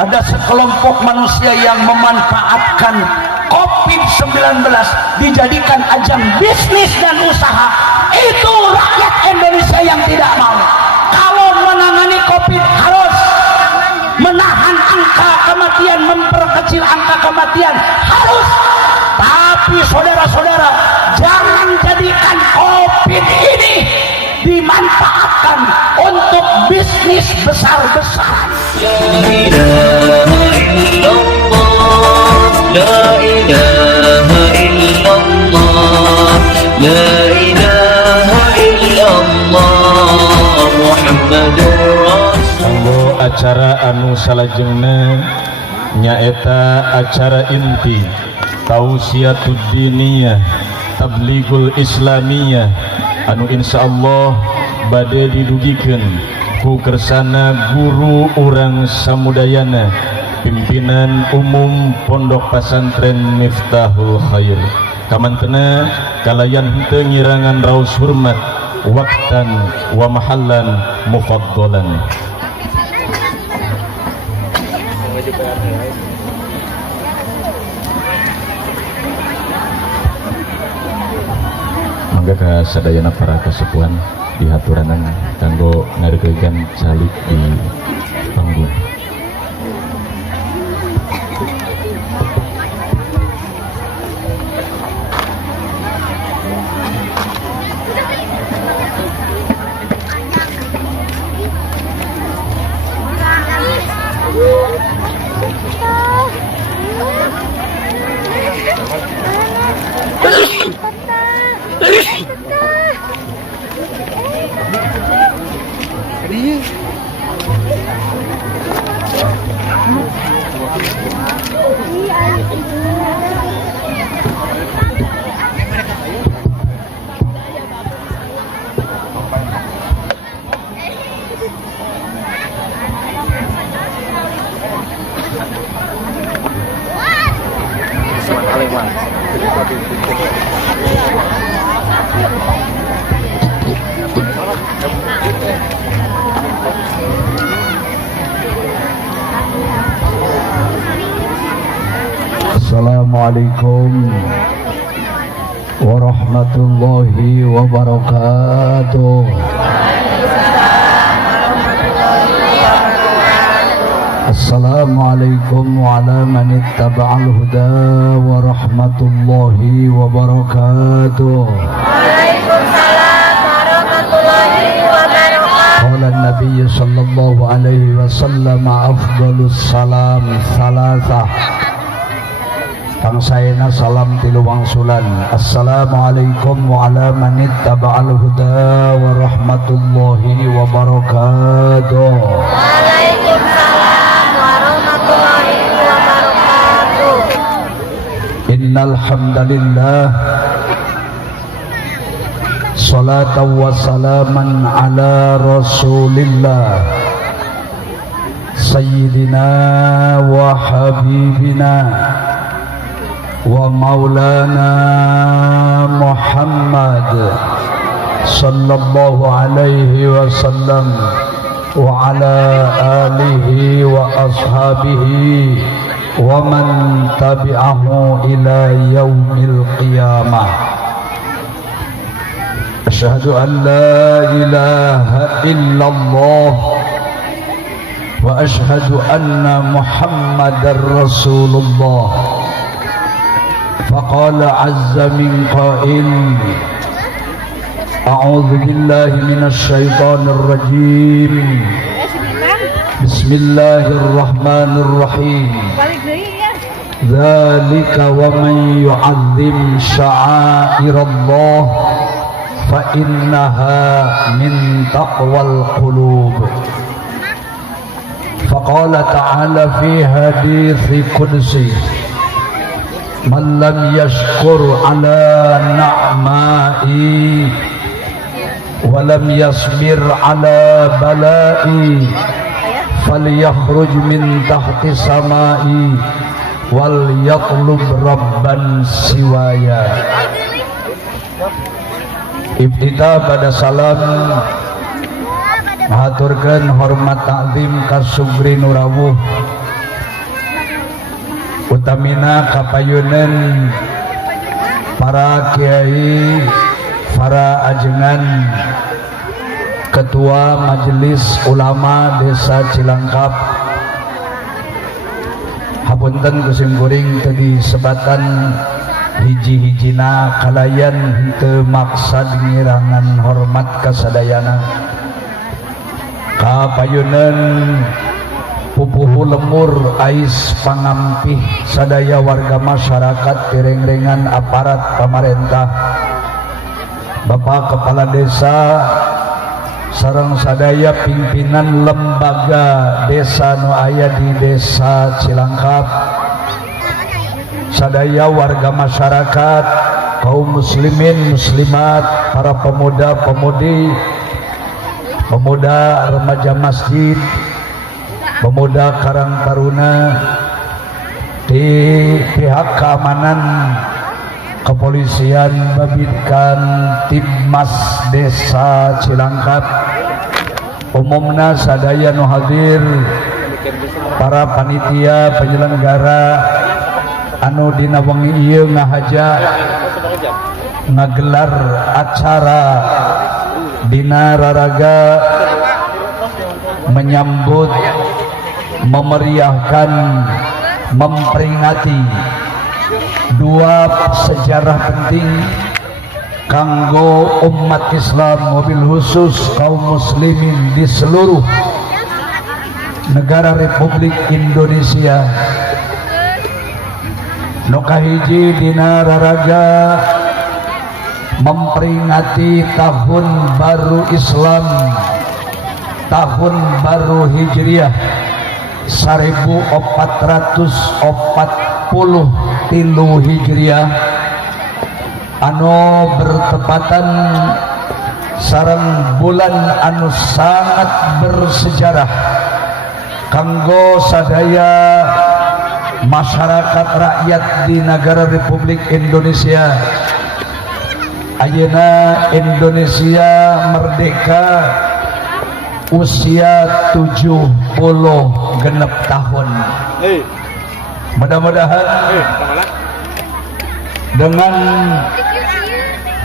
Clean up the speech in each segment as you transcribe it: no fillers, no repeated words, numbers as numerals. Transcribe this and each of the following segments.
ada sekelompok manusia yang memanfaatkan COVID-19 dijadikan ajang bisnis dan usaha. Itu rakyat Indonesia yang tidak mau. Kalau menangani COVID harus menahan angka kematian, memperkecil angka kematian, harus. Tapi saudara-saudara, jangan jadikan COVID ini dimanfaatkan untuk bisnis besar-besaran. La ilaha illallah, la ilaha illallah, la ilaha illallah, Muhammadur Rasul. Kanggo acara anu salajengna nyaeta acara inti Tausiatud Diniyah Tabligul Islamiyah anu insyaallah bade didugikeun ku kersana guru urang samudayana pimpinan umum Pondok Pesantren Miftahul Khair. Kamantena kalayan henteu ngirangan raos hormat waktan wa mahallan mufaddalan. Mangga ka sadayana para kasepuhan dihaturanan kanggo ngarekeun calik di panggung. Assalamualaikum warahmatullahi wabarakatuh. Assalamualaikum wa ala man ittaba'al huda wa rahmatullahi wabarakatuh. Waalaikumsalam warahmatullahi wabarakatuh. Qala an-nabiy sallallahu alaihi wasallam afdhalus salam salasah. Pangsaena salam tilu wangsulan. Assalamualaikum wa ala man ittaba'al huda wa rahmatullahi wabarakatuh. Waalaikumsalam warahmatullahi wabarakatuh. Innal hamdalillah salatan wa salaman ala rasulillah sayyidina wa habibina wa maulana Muhammad sallallahu alaihi wasallam wa ala alihi wa ashabihi wa man tabi'ahu ila yaumil qiyamah. Asyhadu an la ilaha illallah wa asyhadu anna Muhammadar Rasulullah. فقال عز من قائل أعوذ بالله من الشيطان الرجيم بسم الله الرحمن الرحيم ذلك ومن يعظم شعائر الله فإنها من تقوى القلوب. فقال تعالى في حديث قدسي Man lam yashkur ala na'mai wa lam yasbir ala balai falyakhruj min tahti samai wal yatlub rabban siwaya. Ibtida pada salam mahaturkeun hormat takzim ka Sugri Nurawuh utamina kapayunan para kiai, para ajengan, ketua majelis ulama desa Cilangkap, hapunten kusimkuring tadi sebatan hiji-hijina kalayan henteu maksad ngirangan hormat kasadayana kapayunan pupuhu lemur ais pangampih sadaya warga masyarakat tireng-rengan aparat pemerintah, Bapak Kepala Desa sareng sadaya pimpinan lembaga desa nu aya di desa Cilangkap, sadaya warga masyarakat, kaum muslimin muslimat, para pemuda-pemudi, pemuda remaja masjid, pemuda Karang Taruna, di pihak keamanan kepolisian babinkan Timmas Desa Cilangkap, umumna sadaya nu hadir, para panitia penyelenggara anu dina wengi ieu ngahaja ngagelar acara dina raraga menyambut, memeriahkan, memperingati dua sejarah penting kanggo umat Islam mobil khusus kaum muslimin di seluruh negara Republik Indonesia. Nu kahiji dina raraga memperingati tahun baru Islam, tahun baru Hijriah 1443 Hijriah anu bertepatan sareng bulan anu sangat bersejarah kanggo sadaya masyarakat rakyat di negara Republik Indonesia. Ayeuna Indonesia merdeka usia 70 genep tahun. Mudah-mudahan dengan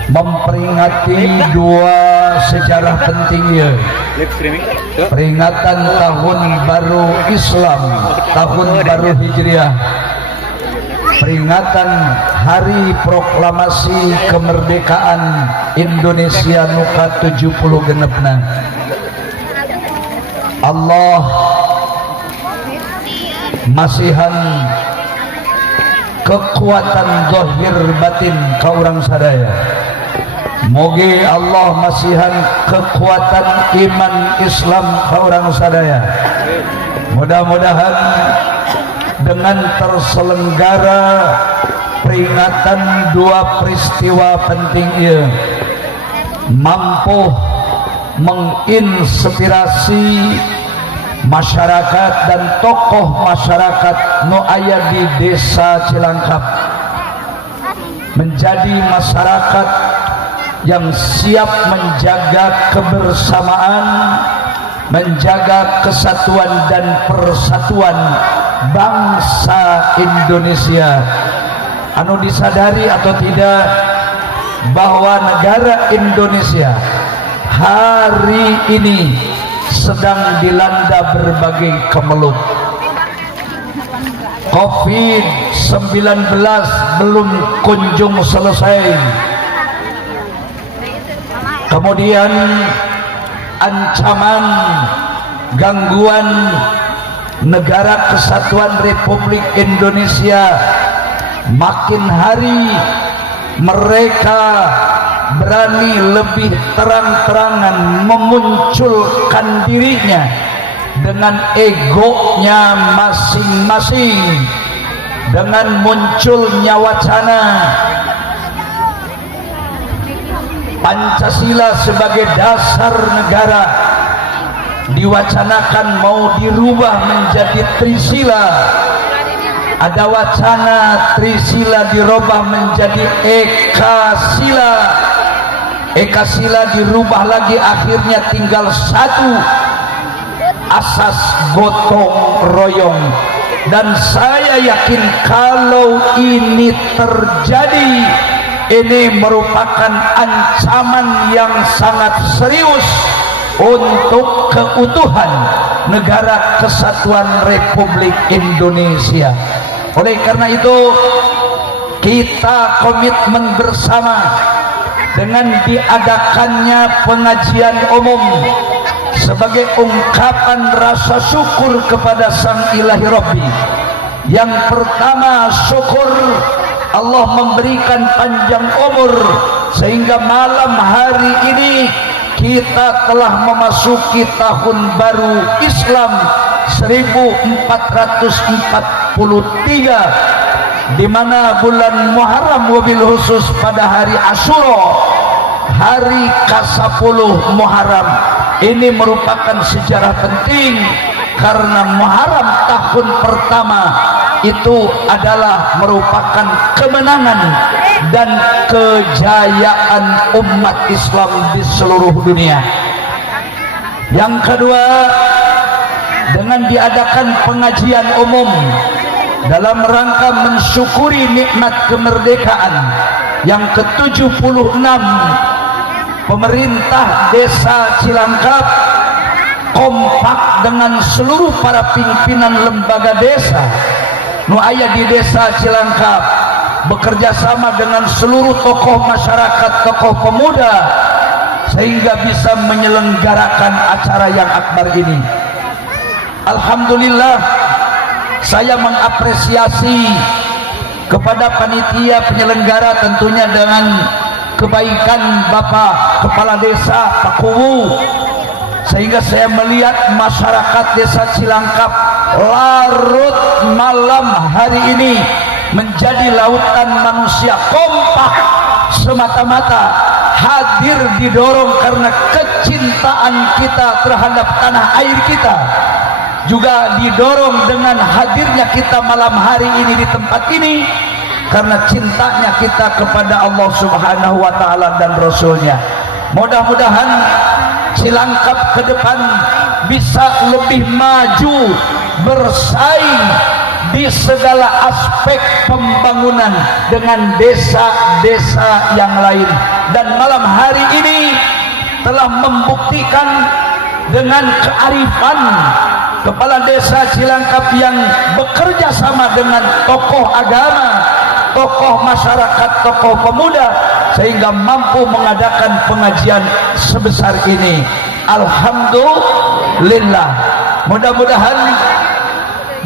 memperingati dua sejarah penting ya, peringatan tahun baru Islam, tahun baru Hijriah, peringatan hari proklamasi kemerdekaan Indonesia nuka 70 genepna. Allah masihan kekuatan zahir batin ka urang sadaya. Moga Allah masihan kekuatan iman Islam ka urang sadaya. Mudah-mudahan dengan terselenggara peringatan dua peristiwa penting ini mampu menginspirasi masyarakat dan tokoh masyarakat nu aya di desa Cilangkap menjadi masyarakat yang siap menjaga kebersamaan, menjaga kesatuan dan persatuan bangsa Indonesia. Anu disadari atau tidak bahwa negara Indonesia hari ini sedang dilanda berbagai kemelut. COVID-19 belum kunjung selesai. Kemudian ancaman gangguan negara kesatuan Republik Indonesia makin hari mereka berani lebih terang-terangan memunculkan dirinya dengan egonya masing-masing, dengan munculnya wacana Pancasila sebagai dasar negara diwacanakan mau dirubah menjadi Trisila. Ada wacana Trisila dirubah menjadi Ekasila. Ekasila dirubah lagi, akhirnya tinggal satu, asas gotong royong. dan saya yakin kalau ini terjadi, ini merupakan ancaman yang sangat serius untuk keutuhan negara kesatuan Republik Indonesia. Oleh karena itu, kita komitmen bersama dengan diadakannya pengajian umum sebagai ungkapan rasa syukur kepada Sang Ilahi Rabbi. Yang pertama, syukur Allah memberikan panjang umur sehingga malam hari ini kita telah memasuki tahun baru Islam 1443, di mana bulan Muharram wabil khusus pada hari Asyura, hari ke-10 Muharram ini merupakan sejarah penting karena Muharram tahun pertama itu adalah merupakan kemenangan dan kejayaan umat Islam di seluruh dunia. Yang kedua, dengan diadakan pengajian umum dalam rangka mensyukuri nikmat kemerdekaan yang ke-76, pemerintah Desa Cilangkap kompak dengan seluruh para pimpinan lembaga desa nu aya di Desa Cilangkap, bekerja sama dengan seluruh tokoh masyarakat, tokoh pemuda, sehingga bisa menyelenggarakan acara yang akbar ini. Alhamdulillah, saya mengapresiasi kepada panitia penyelenggara, tentunya dengan kebaikan Bapak Kepala Desa Pak Kuwu, sehingga saya melihat masyarakat Desa Cilangkap larut malam hari ini menjadi lautan manusia kompak, semata-mata hadir didorong karena kecintaan kita terhadap tanah air kita, juga didorong dengan hadirnya kita malam hari ini di tempat ini karena cintanya kita kepada Allah Subhanahu wa Ta'ala dan Rasulnya. Mudah-mudahan Cilangkap ke depan bisa lebih maju, bersaing di segala aspek pembangunan dengan desa-desa yang lain. Dan malam hari ini telah membuktikan dengan kearifan Kepala Desa Cilangkap yang bekerja sama dengan tokoh agama, tokoh masyarakat, tokoh pemuda, sehingga mampu mengadakan pengajian sebesar ini. Alhamdulillah. Mudah-mudahan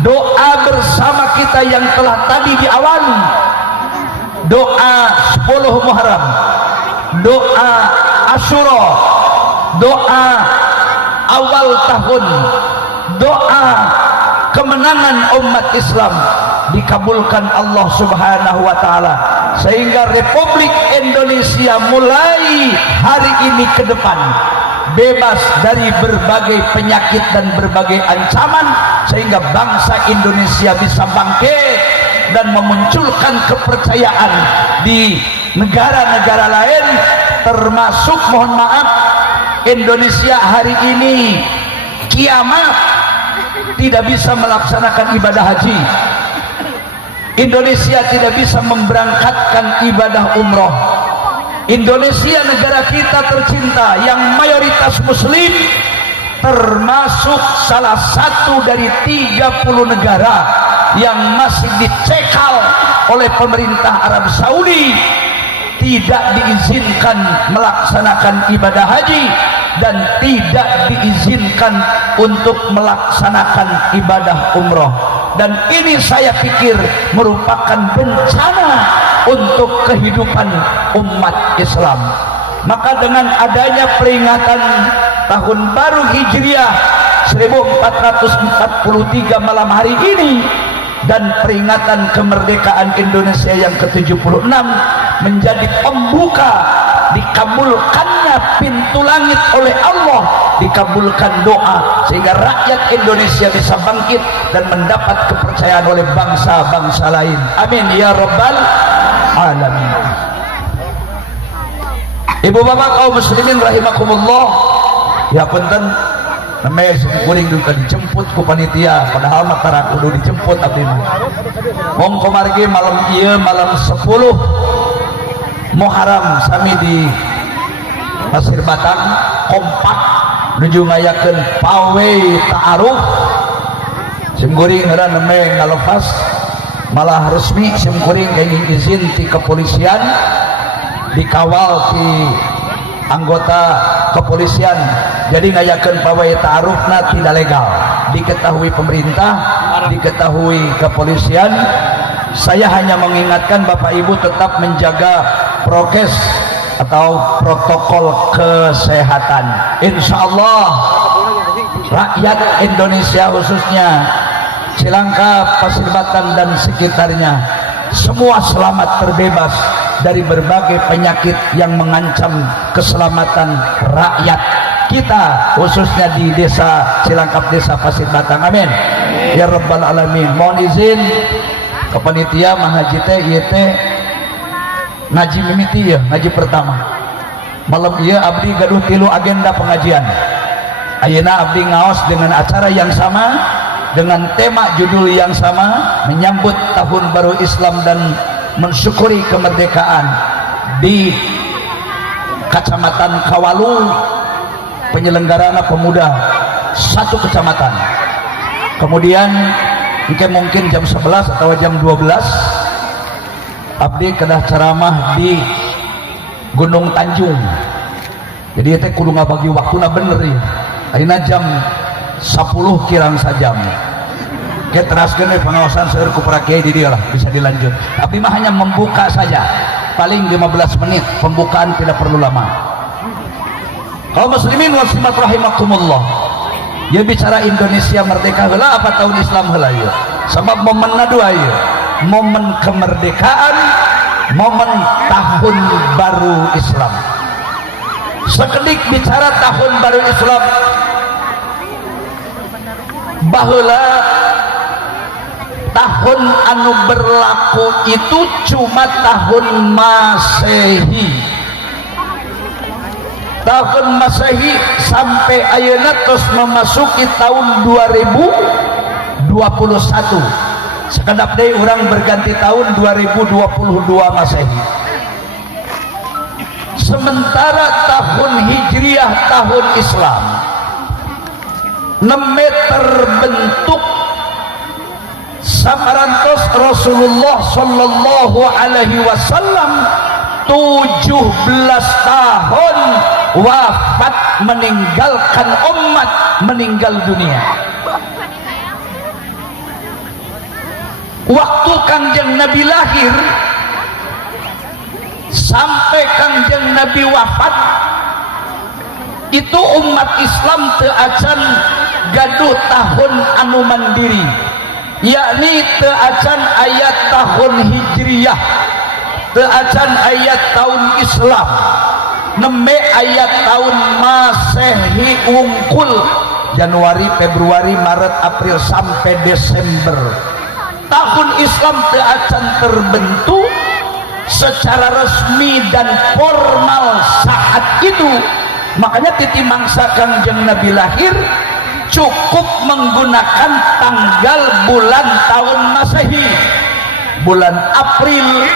doa bersama kita yang telah tadi diawali, doa 10 Muharram, doa Asyura, doa awal tahun, doa kemenangan umat Islam dikabulkan Allah Subhanahu wa Ta'ala, sehingga Republik Indonesia mulai hari ini ke depan bebas dari berbagai penyakit dan berbagai ancaman, sehingga bangsa Indonesia bisa bangkit dan memunculkan kepercayaan di negara-negara lain, termasuk, mohon maaf, Indonesia hari ini kiamat tidak bisa melaksanakan ibadah haji, Indonesia tidak bisa memberangkatkan ibadah umroh. Indonesia, negara kita tercinta yang mayoritas muslim, termasuk salah satu dari 30 negara yang masih dicekal oleh pemerintah Arab Saudi, tidak diizinkan melaksanakan ibadah haji dan tidak diizinkan untuk melaksanakan ibadah umroh. Dan ini saya pikir merupakan bencana untuk kehidupan umat Islam. Maka dengan adanya peringatan tahun baru Hijriah 1443 malam hari ini dan peringatan kemerdekaan Indonesia yang ke-76 menjadi pembuka dikabulkannya pintu langit oleh Allah, dikabulkan doa sehingga rakyat Indonesia bisa bangkit dan mendapat kepercayaan oleh bangsa-bangsa lain. Amin ya rabbal alamin. Ibu bapak kaum muslimin rahimakumullah, ya punten nemes kuring duka dijemput ku panitia padahal mah tara kudu dijemput abdi mah. Mong komargi malam ieu malam 10 Muharram sami di Pasir Batang kompak nuju ngayakeun pawe ta'aruf. Sim kuring heula neme ngalepas malah resmi sim kuring kayak izin ti kepolisian dikawal ti anggota kepolisian jadi ngayakeun pawai ta'arufna tidak legal diketahui pemerintah diketahui kepolisian. Saya hanya mengingatkan Bapak Ibu tetap menjaga prokes atau protokol kesehatan. Insya Allah rakyat Indonesia khususnya Cilangkap, Pasir Batang dan sekitarnya semua selamat terbebas dari berbagai penyakit yang mengancam keselamatan rakyat kita khususnya di desa Cilangkap, desa Pasir Batang. Amin ya rabbal alamin. Mohon izin ke panitia mahaji teh ieu teh ngaji mimiti ya, ngaji pertama malam ieu abdi gaduh 3 agenda pengajian. Ayeuna abdi ngaos dengan acara yang sama dengan tema judul yang sama menyambut tahun baru Islam dan mensyukuri kemerdekaan di Kecamatan Kawalu. Penyelenggaraan pemuda 1 kecamatan. Kemudian mungkin jam 11 atau jam 12 abdi kedah ceramah di Gunung Tanjung. Jadi teh kudu ngabagi waktuna bener ya. Ayeuna jam 10 kirang sajam. Ke teraskeun pengawasan seueur ku para kiai di dieu lah bisa dilanjut. Abdi mah hanya membuka saja. Paling 15 menit, pembukaan tidak perlu lama. Kaum muslimin wal muslimat rahimakumullah. Dia bicara Indonesia merdeka heula apa tahun Islam heula ieu? Sabab momen dua ieu. Momen kemerdekaan, momen tahun baru Islam. Sekedik bicara tahun baru Islam baheula tahun anu berlaku itu cuma tahun Masehi. Tahun Masehi sampai ayeuna terus memasuki tahun 2021. Sekedap deui urang berganti tahun 2022 Masehi. Sementara tahun Hijriah, tahun Islam neme terbentuk samarantos Rasulullah sallallahu alaihi wasallam 17 tahun wafat meninggalkan umat, meninggal dunia. Waktu Kangjeng Nabi lahir sampai Kangjeng Nabi wafat itu umat Islam teu acan gaduh tahun anu mandiri, yakni teu acan ayat tahun Hijriyah, teu acan ayat tahun Islam, neme ayat tahun Masehi wungkul Januari, Februari, Maret, April sampai Desember. Tahun Islam teu acan terbentuk secara resmi dan formal saat itu. Makanya titi mangsa Kangjeng Nabi lahir cukup menggunakan tanggal bulan tahun Masehi, bulan April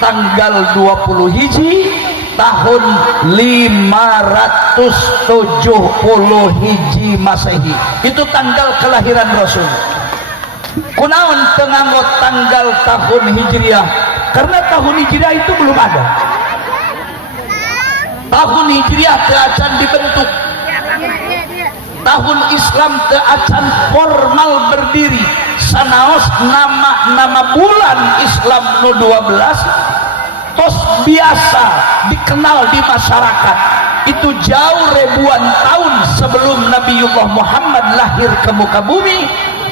tanggal 20 Hiji tahun 570 Hiji Masehi. Itu tanggal kelahiran Rasul. Kunaon teu nganggo tanggal tahun Hijriah? Karena tahun Hijriah itu belum ada. Tahun Hijriah teu acan dibentuk. Tahun Islam teu acan formal berdiri. Sanaos nama bulan Islam nu 12 tos biasa dikenal di masyarakat. Itu jauh ribuan tahun sebelum Nabiullah Muhammad lahir ke muka bumi.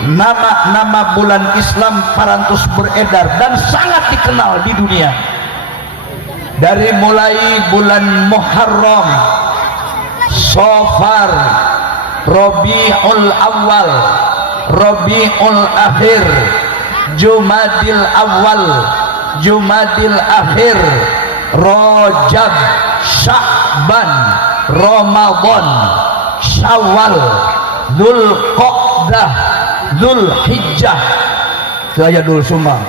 Nama-nama bulan Islam parantos beredar dan sangat dikenal di dunia. Dari mulai bulan Muharram, Safar, Rabiul Awal, Rabiul Akhir, Jumadil Awal, Jumadil Akhir, Rajab, Sya'ban, Ramadan, Syawal, Dzulqa'dah, Dzulhijjah, saya dul sumbang.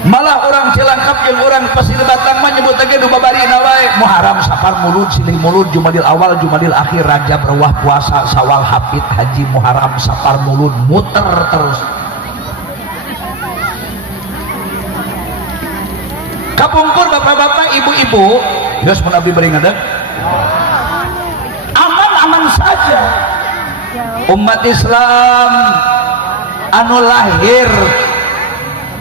Malah orang Cilangkap yang orang Pasir Batang menyebut lagi nu babarina wae Muharram, Safar, Mulud, Silih Mulud, Jumadil Awal, Jumadil Akhir, Rajab, Rewah, Puasa, Sawal, Hafid, Haji, Muharram, Safar, Mulud, muter terus. Kapungkur bapak-bapak, ibu-ibu, geus mun abdi bari ngadeg. Aman-aman saja. Umat Islam anu lahir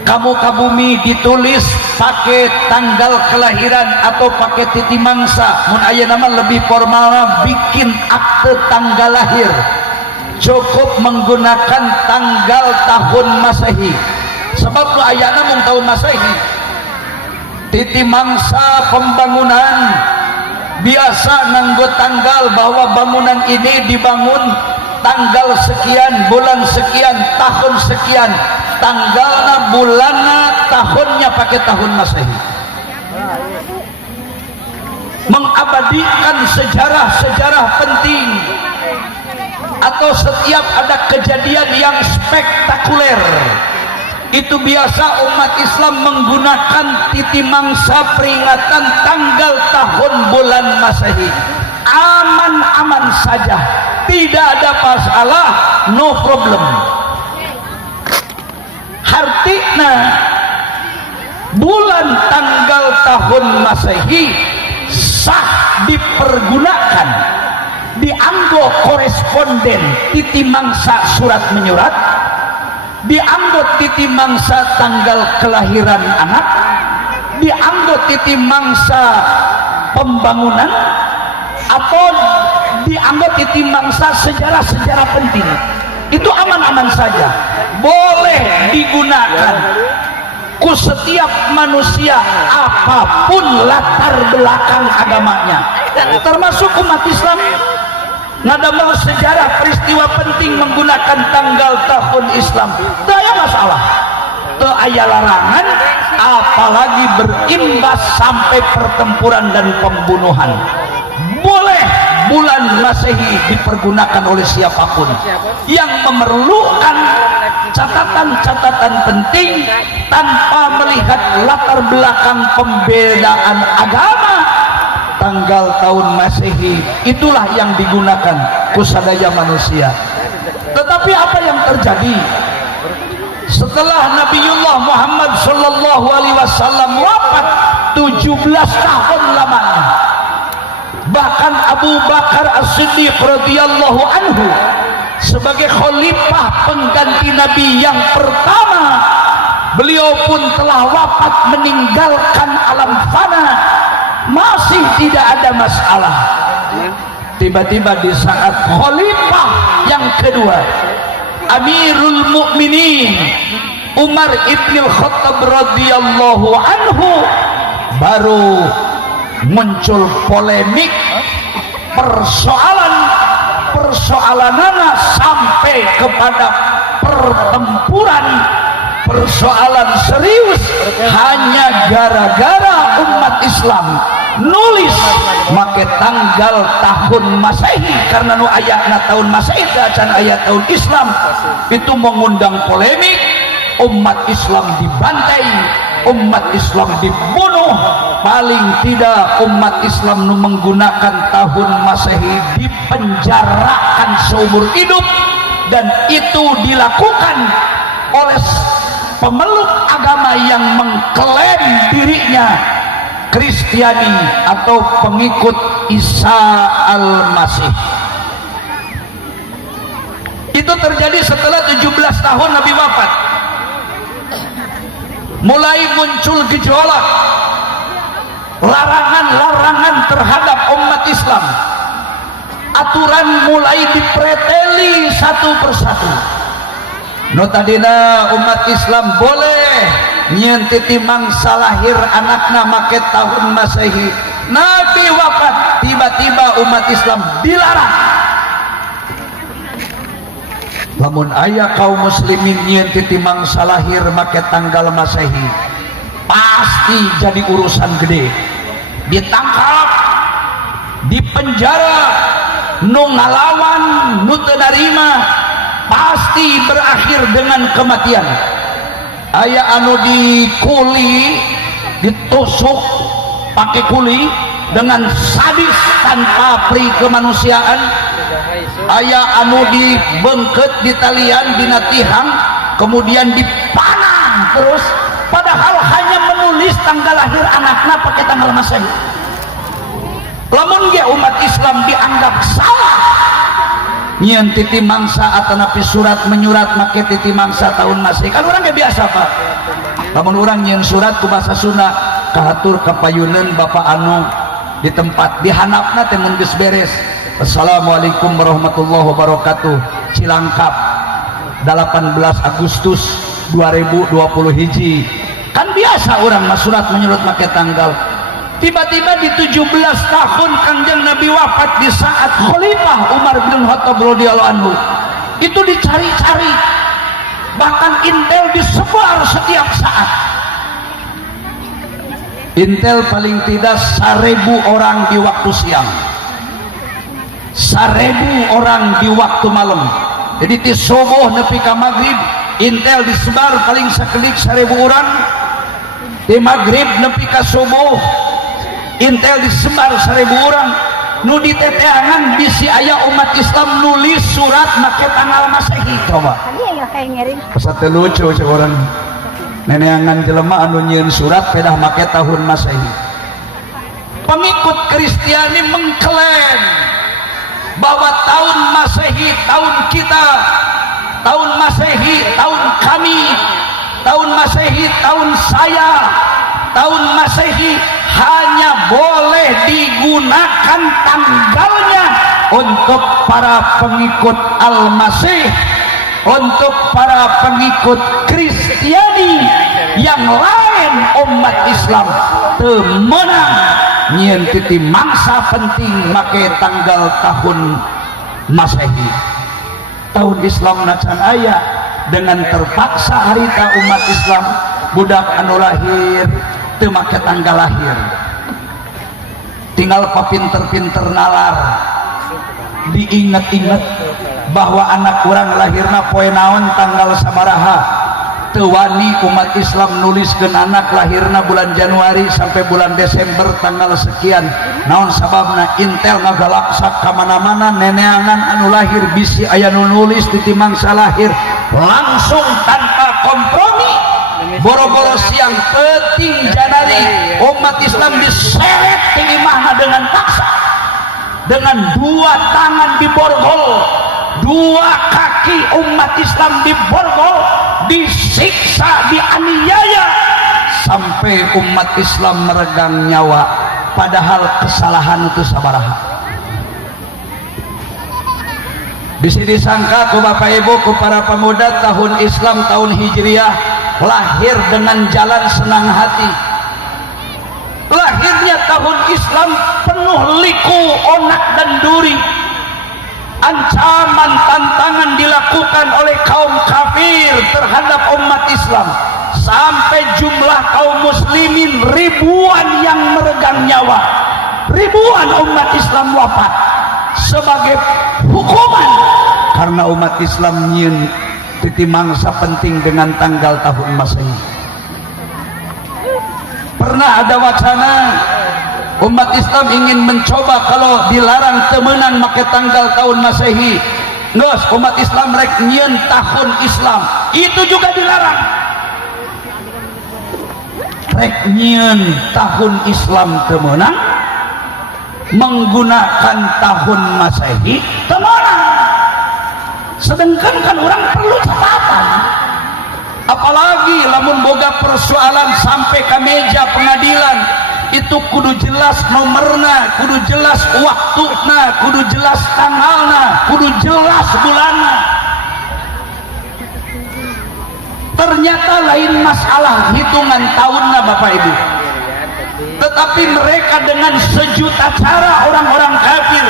kamu ka bumi ditulis pakai tanggal kelahiran atau pakai titi mangsa. Mun aya nama lebih formal bikin akte tanggal lahir, cukup menggunakan tanggal tahun Masehi. Sebab nu aya mung tahun Masehi. Titi mangsa pembangunan biasa nganggo tanggal bahwa bangunan ini dibangun tanggal sekian, bulan sekian, tahun sekian. Tanggalna, bulanna, tahunnya pakai tahun Masehi. Mengabadikan sejarah-sejarah penting atau setiap ada kejadian yang spektakuler, itu biasa umat Islam menggunakan titi mangsa peringatan tanggal, tahun, bulan Masehi. Aman-aman saja, tidak ada masalah, no problem. Artinya bulan, tanggal, tahun Masehi sah dipergunakan, dianggo koresponden titi mangsa surat menyurat, dianggo titi mangsa tanggal kelahiran anak, dianggo titi mangsa pembangunan, atau dianggo titi mangsa sejarah-sejarah penting. Itu aman-aman saja, boleh digunakan ku setiap manusia apapun latar belakang agamanya, termasuk umat Islam ngadamel sejarah peristiwa penting menggunakan tanggal tahun Islam. Teu aya masalah, teu aya larangan, apalagi berimbas sampai pertempuran dan pembunuhan. Boleh bulan Masehi dipergunakan oleh siapapun yang memerlukan catatan-catatan penting tanpa melihat latar belakang pembedaan agama. Tanggal tahun Masehi itulah yang digunakan kusadaya manusia. Tetapi apa yang terjadi setelah Nabiullah Muhammad sallallahu alaihi wasallam wafat 17 tahun lamanya? Bahkan Abu Bakar As-Siddiq radhiyallahu anhu sebagai khalifah pengganti Nabi yang pertama, beliau pun telah wafat meninggalkan alam fana, masih tidak ada masalah. Tiba-tiba di saat khalifah yang kedua, Amirul Mukminin Umar ibn Khattab radhiyallahu anhu, baru muncul polemik, persoalanana sampai kepada pertempuran, persoalan serius, hanya gara-gara umat Islam nulis make tanggal tahun Masehi. Karena nu ayatna tahun Masehi dan ayat tahun Islam, itu mengundang polemik. Umat Islam dibantai, umat Islam dibunuh, paling tidak umat Islam nu menggunakan tahun Masehi dipenjarakan seumur hidup. Dan itu dilakukan oleh pemeluk agama yang mengklaim dirinya Kristiani atau pengikut Isa Al-Masih. Itu terjadi setelah 17 tahun Nabi wafat. Mulai muncul gejolak, larangan-larangan terhadap umat Islam. Aturan mulai dipreteli satu persatu. Notadina umat Islam boleh nyen titi mangsa lahir anakna make tahun Masehi. Nabi wafat, tiba-tiba umat Islam dilarang. Lamun aya kaum muslimin nyen titi mangsa lahir make tanggal Masehi, pasti jadi urusan gede. ditangkap, dipenjara, nu ngalawan, nu teu narima pasti berakhir dengan kematian. Aya anu dikuli, ditusuk pakai kuli dengan sadis tanpa pri kemanusiaan. Aya anu dibengket di talian dina tihang kemudian dipanah terus, padahal hanya menulis tanggal lahir anaknya pakai tanggal Masehi. Lamun ge umat Islam dianggap salah nyen titi mangsa atanapi surat menyurat make titi mangsa tahun Masehi, kan orang ge biasa Pak. Lamun orang nyen surat ku basa Sunda kahatur kapayuneun Bapak anu di tempat dihanapna teh mun geus beres. Assalamualaikum warahmatullahi wabarakatuh. Cilangkap 18 Agustus 2020 hiji. Kan biasa orang mah surat menyurat make tanggal. Tiba-tiba di 17 tahun Kanjeng Nabi wafat di saat Khalifah Umar bin Khattab radhiyallahu anhu. Itu dicari-cari. Bahkan intel disebar setiap saat. Intel paling tidak 1000 orang di waktu siang, 1000 orang di waktu malam. Jadi di subuh nepi ka maghrib intel disebar paling sakedik 1000 orang. Di maghrib nepi ka subuh intel disebar 1000 orang. Nu di teteangan bisi aya umat Islam nulis surat make tanggal Masehi. Coba pasate lucu cek orang neneangan jelema anu nyieun surat pedah make tahun Masehi. Pengikut Kristiani mengklaim bahwa tahun Masehi tahun kita, tahun Masehi tahun kami, tahun Masehi tahun saya, tahun Masehi hanya boleh digunakan tanggalnya untuk para pengikut Al-Masih, untuk para pengikut Kristiani yang lain. Umat Islam teu meunang nyieun titi mangsa penting make tanggal tahun Masehi. Tahun Islam nacan aya dengan terpaksa harita umat Islam budak anu lahir teu make tanggal lahir. Tinggal papinter-pinter nalar diinget-inget bahwa anak orang lahirna poe naon tanggal sabaraha. Teu wani umat Islam nuliskeun anak lahirna bulan Januari sampai bulan Desember tanggal sekian. Naon sababna? Intel ngagalaksak ka mana-mana neneangan anu lahir bisi aya nu nulis titi mangsa lahir langsung tanpa kompromi. Boro-boro siang penting Janari umat Islam diseret tinggi mahna dengan paksa, dengan 2 tangan diborgol, 2 kaki umat Islam diborgol, disiksa, dianiaya sampai umat Islam meregang nyawa, padahal kesalahan itu sabaraha. Bisa disangka ku Bapak Ibu, ku para pemuda tahun Islam tahun Hijriah lahir dengan jalan senang hati. Lahirnya tahun Islam penuh liku, onak dan duri. Ancaman tantangan dilakukan oleh kaum kafir terhadap umat Islam, sampai jumlah kaum muslimin ribuan yang meregang nyawa, ribuan umat Islam wafat sebagai hukuman karena umat Islam nyieun titi mangsa penting dengan tanggal tahun Masehi. Pernah ada wacana umat Islam ingin mencoba kalau dilarang temenan make tanggal tahun Masehi, nges umat Islam rek nyieun tahun Islam, itu juga dilarang. Rek nyieun tahun Islam temenan menggunakan tahun Masehi temenan. Sedangkan kan orang perlu catatan, apalagi lamun boga persoalan sampai ke meja pengadilan, itu kudu jelas nomorna, kudu jelas waktuna, kudu jelas tanggalna, kudu jelas bulanna. Ternyata lain masalah hitungan tahunna Bapak Ibu, tetapi mereka dengan sejuta cara orang-orang kafir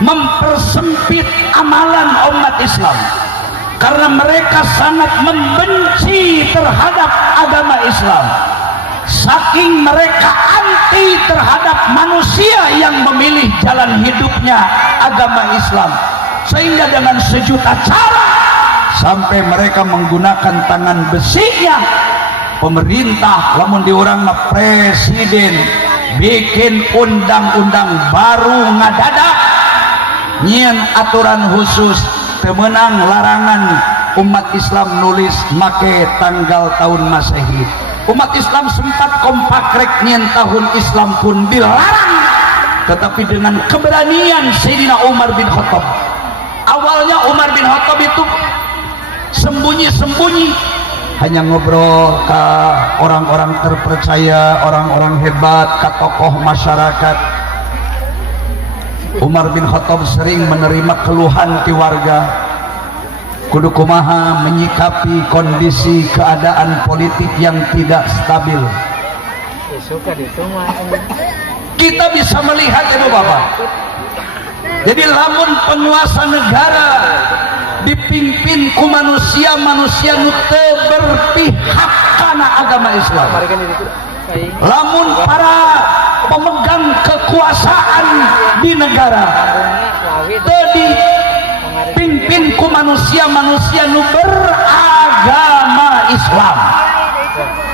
mempersempit amalan umat Islam karena mereka sangat membenci terhadap agama Islam, saking mereka anti terhadap manusia yang memilih jalan hidupnya agama Islam, sehingga dengan sejuta cara sampai mereka menggunakan tangan besinya. Pemerintah lamun diurang mah presiden bikin undang-undang baru ngadadak nyieun aturan khusus temenang larangan umat Islam nulis make tanggal tahun Masehi. Umat Islam sempat kompak rek nyieun tahun Islam pun dilarang, tetapi dengan keberanian Sayyidina Umar bin Khattab. Awalnya Umar bin Khattab itu sembunyi-sembunyi, hanya ngobrol ke orang-orang terpercaya, orang-orang hebat, ke tokoh masyarakat. Umar bin Khattab sering menerima keluhan di warga, kudu kumaha menyikapi kondisi keadaan politik yang tidak stabil. Kita bisa melihat Ibu Bapak, jadi lamun penguasa negara dipimpin ku manusia-manusia nu teu berpihak kana agama Islam, lamun para pemegang kekuasaan di negara teu dipimpin ku manusia-manusia nu beragama Islam,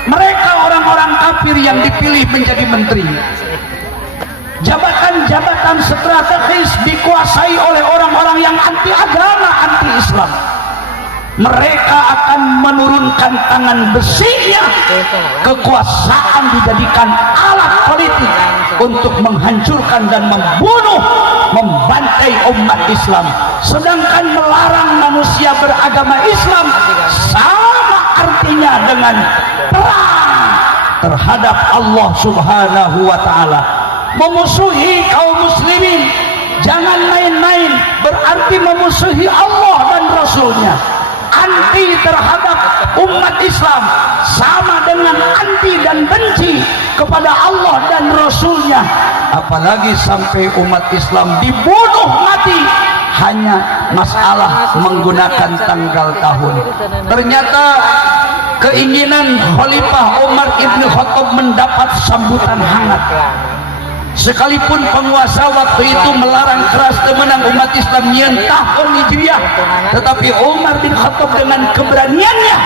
mereka orang-orang kafir yang dipilih menjadi menteri, jabatan-jabatan strategis dikuasai oleh orang-orang yang anti agama, anti Islam, mereka akan menurunkan tangan besinya. Kekuasaan dijadikan alat politik untuk menghancurkan dan membunuh, membantai umat Islam. Sedangkan melarang manusia beragama Islam sama artinya dengan perang terhadap Allah Subhanahu wa ta'ala, memusuhi kaum muslimin. Jangan main-main, berarti memusuhi Allah dan Rasulnya. Anti terhadap umat Islam sama dengan anti dan benci kepada Allah dan Rasulnya. Apalagi sampai umat Islam dibunuh mati hanya masalah menggunakan tanggal tahun. Ternyata keinginan Khalifah Umar ibn Khattab mendapat sambutan hangat. Sekalipun penguasa waktu itu melarang keras temenang umat Islam nyieun tahun Hijriah, tetapi Umar bin Khattab dengan keberaniannya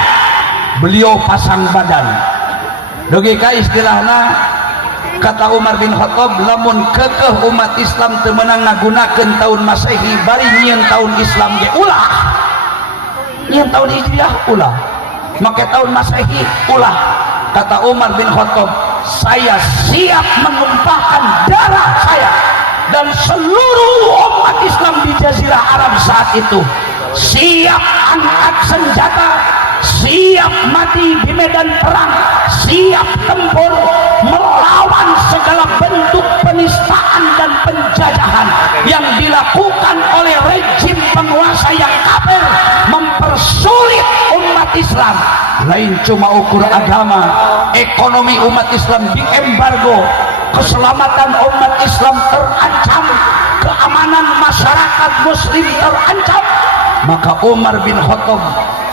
beliau pasang badan. Dogeka istilahna kata Umar bin Khattab, lamun kekeh umat Islam temenang ngagunakeun tahun Masehi bari nyieun tahun Islam ge ulah. Nyieun tahun Hijriah ulah. Make tahun Masehi ulah. Kata Umar bin Khattab, saya siap menumpahkan darah saya dan seluruh umat Islam di Jazirah Arab saat itu, siap angkat senjata, siap mati di medan perang, siap tempur melawan segala bentuk penistaan dan penjajahan yang dilakukan oleh rejim penguasa yang kafir, mempersulit umat Islam. Lain cuma ukur agama, ekonomi umat Islam diembargo, keselamatan umat Islam terancam, keamanan masyarakat muslim terancam. Maka Umar bin Khattab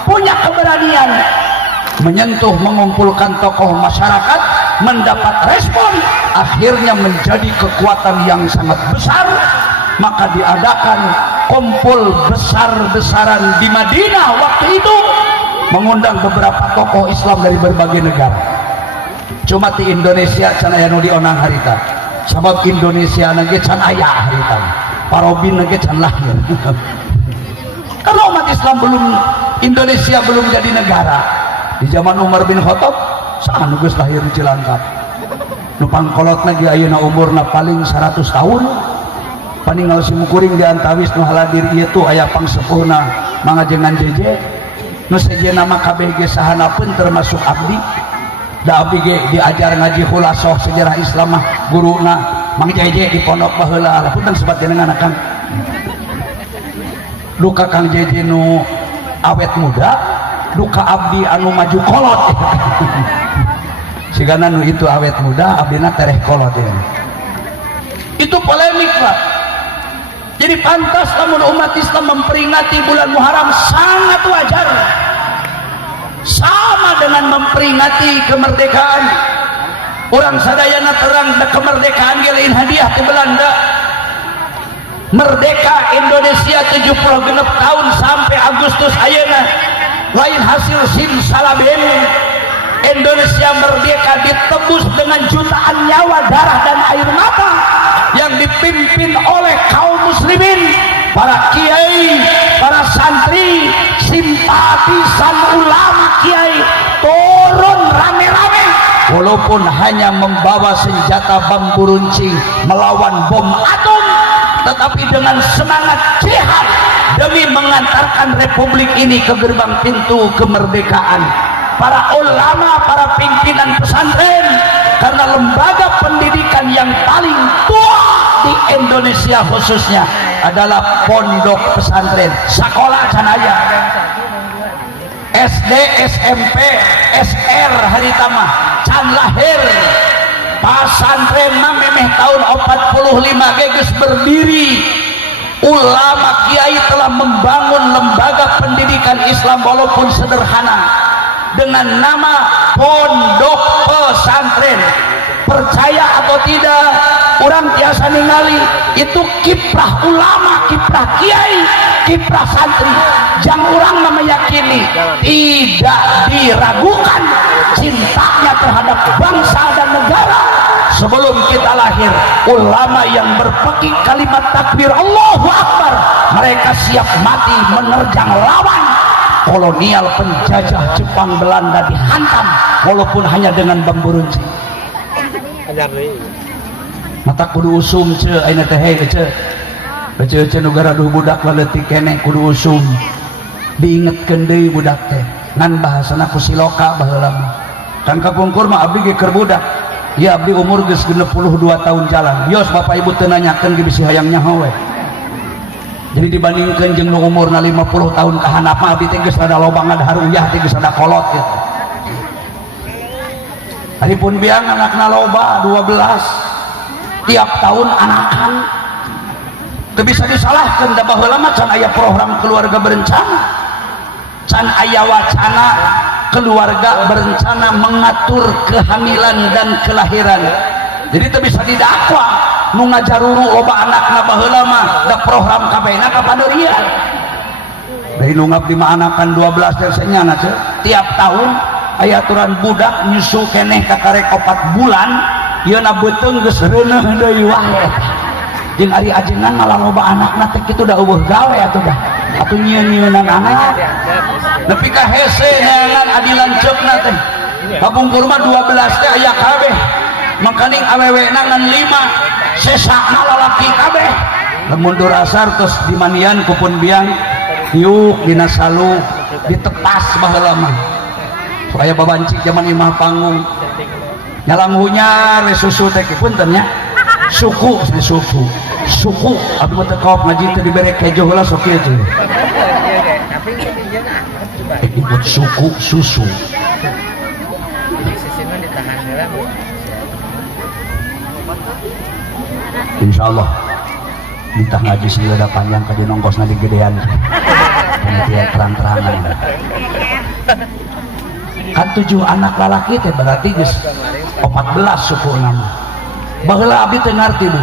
punya keberanian menyentuh, mengumpulkan tokoh masyarakat, mendapat respon, akhirnya menjadi kekuatan yang sangat besar. Maka diadakan kumpul besar-besaran di Madinah waktu itu, mengundang beberapa tokoh Islam dari berbagai negara. Cuma di Indonesia can aya nu dionang harita, sabab Indonesia nage can aya harita, parobin nage can lahir. Karena umat Islam belum, Indonesia belum jadi negara. Di zaman Umar bin Khattab saan geus lahir di Cilangkap, nu pangkolot lagi ayeuna umurna paling 100 tahun. Paninggal simukuring di antawis nu haladir ieu tu aya pangsepuhna mangajengan jeje, nu sejenna mah kabeh ge sahanapeun termasuk abdi. Da abdi ge diajar ngaji khulasoh sejarah Islam mah guruna Mang Jeje di pondok baheula. Punten sebat jenengan Kang. Duka Kang Jeje nu awet muda, duka abdi anu maju kolot. Sigana nu itu awet muda, abdina tereh kolot ya. Itu polemik lah. Jadi pantas namun umat Islam memperingati bulan Muharram sangat wajar, sama dengan memperingati kemerdekaan. orang sadayana terang da kemerdekaan ge lain hadiah ti Belanda. Merdeka Indonesia 76 tahun sampai Agustus ayeuna lain hasil simsalabim. Indonesia merdeka ditebus dengan jutaan nyawa, darah dan air mata yang dipimpin oleh kaum muslimin, para kiai, para santri, simpatisan ulama kiai turun rame-rame walaupun hanya membawa senjata bambu runcing melawan bom atom, tetapi dengan semangat jihad demi mengantarkan republik ini ke gerbang pintu kemerdekaan. Para ulama, para pimpinan pesantren, karena lembaga pendidikan yang paling tua di Indonesia khususnya adalah pondok pesantren. Sekolah canaya SD, SMP, SR haritama can lahir. Pesantren mah memeh tahun 45 geus berdiri. Ulama kiai telah membangun lembaga pendidikan Islam walaupun sederhana dengan nama pondok pesantren. Percaya atau tidak, orang biasa ningali itu kiprah ulama, kiprah kiai, kiprah santri. Jang orang meyakini tidak diragukan cintanya terhadap bangsa dan negara. Sebelum kita lahir, ulama yang berpekik kalimat takbir Allahu Akbar, mereka siap mati menerjang lawan. Kolonial penjajah Jepang Belanda dihantam walaupun hanya dengan bambu runcing. Mata kudu usum ce ayeuna teh he ce negara duh budak leutik keneh kudu usum. Diingetkeun deui budak teh ngan bahasana ku siloka baheula mah. Kan kapungkur mah abdi ge keur budak. Ya abdi umur geus 62 tahun jalan. Yos bapak ibu teu nanyakeun ge bisi hayang nyaho we. Jadi dibandingkan jeung nu umurna 50 tahun ka handap mah abdi teh geus rada loba ngadharuyah teh geus rada kolot gitu. Adipun biang anakna loba 12 tiap tahun anakan teu bisa disalahkeun da baheula mah can aya program keluarga berencana, can aya wacana keluarga berencana mengatur kehamilan dan kelahiran. Jadi teu bisa didakwa nu ngajaruru loba anakna baheula mah da program kabehna ka panderian. Dari nu ngabdi mah anakan 12 teh senyana teh tiap tahun aya aturan budak nyusu keneh ka karek 4 bulan yeuna beuteung geus reuneuh deui wae. Jeung ari ajengan malah loba anakna teh kitu da eueuh gawe atuh dah. Atuh nyieun-nyieunnan anak. Nepi ka hese neangan adilanceukna teh. Kapungkur mah 12 teh aya kabeh. Makaning awewena ngan 5 sesakna lalaki kabeh. Lamun durasar terus dimandian kupun biang yuk dina salu ditepas baheula mah. Supaya babanci zaman imah panggung. Nyalangunya we susu teh punten nya. Suku abdi mah teu kaop ngaji teh dibere kejo heula sok kieu teh. Ikut suku susu. Insyaallah minta ngaji sih ada panjang ka dinongkosna di gedean. Kemudian terang-terangan. Kan 7 anak lalaki teh berarti geus 14 suku nama. Baheula abdi teh ngarti Bu.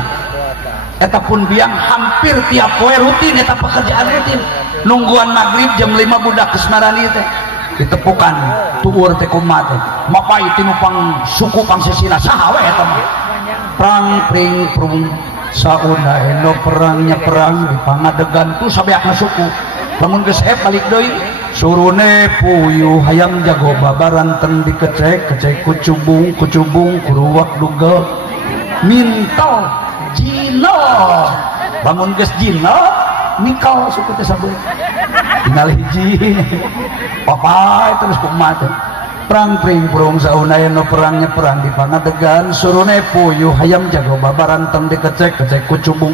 Eta pun biang hampir tiap poe rutin eta pekerjaan rutin. Nungguan maghrib jam 5 budak geus marani teh ditepukan tuur teh kumaha teh. Mapai tinu pang suku pang sesina saha we eta mah. Prang pring prung sauna eno perangnya perang di pangadegan tu sabeakna suku. Lamun geus hep balik deui surune puyuh hayam jago babaran ten dikecek kucubung kuruwak dugel mintal jino. Lamun geus jino nikal suku teh sabeureut tinggal hiji papai terus kumaha teh. Perang pring prung saunayana perangnya perang di pangadegan surune puyuh hayam jago babaran tem dikecek kucubung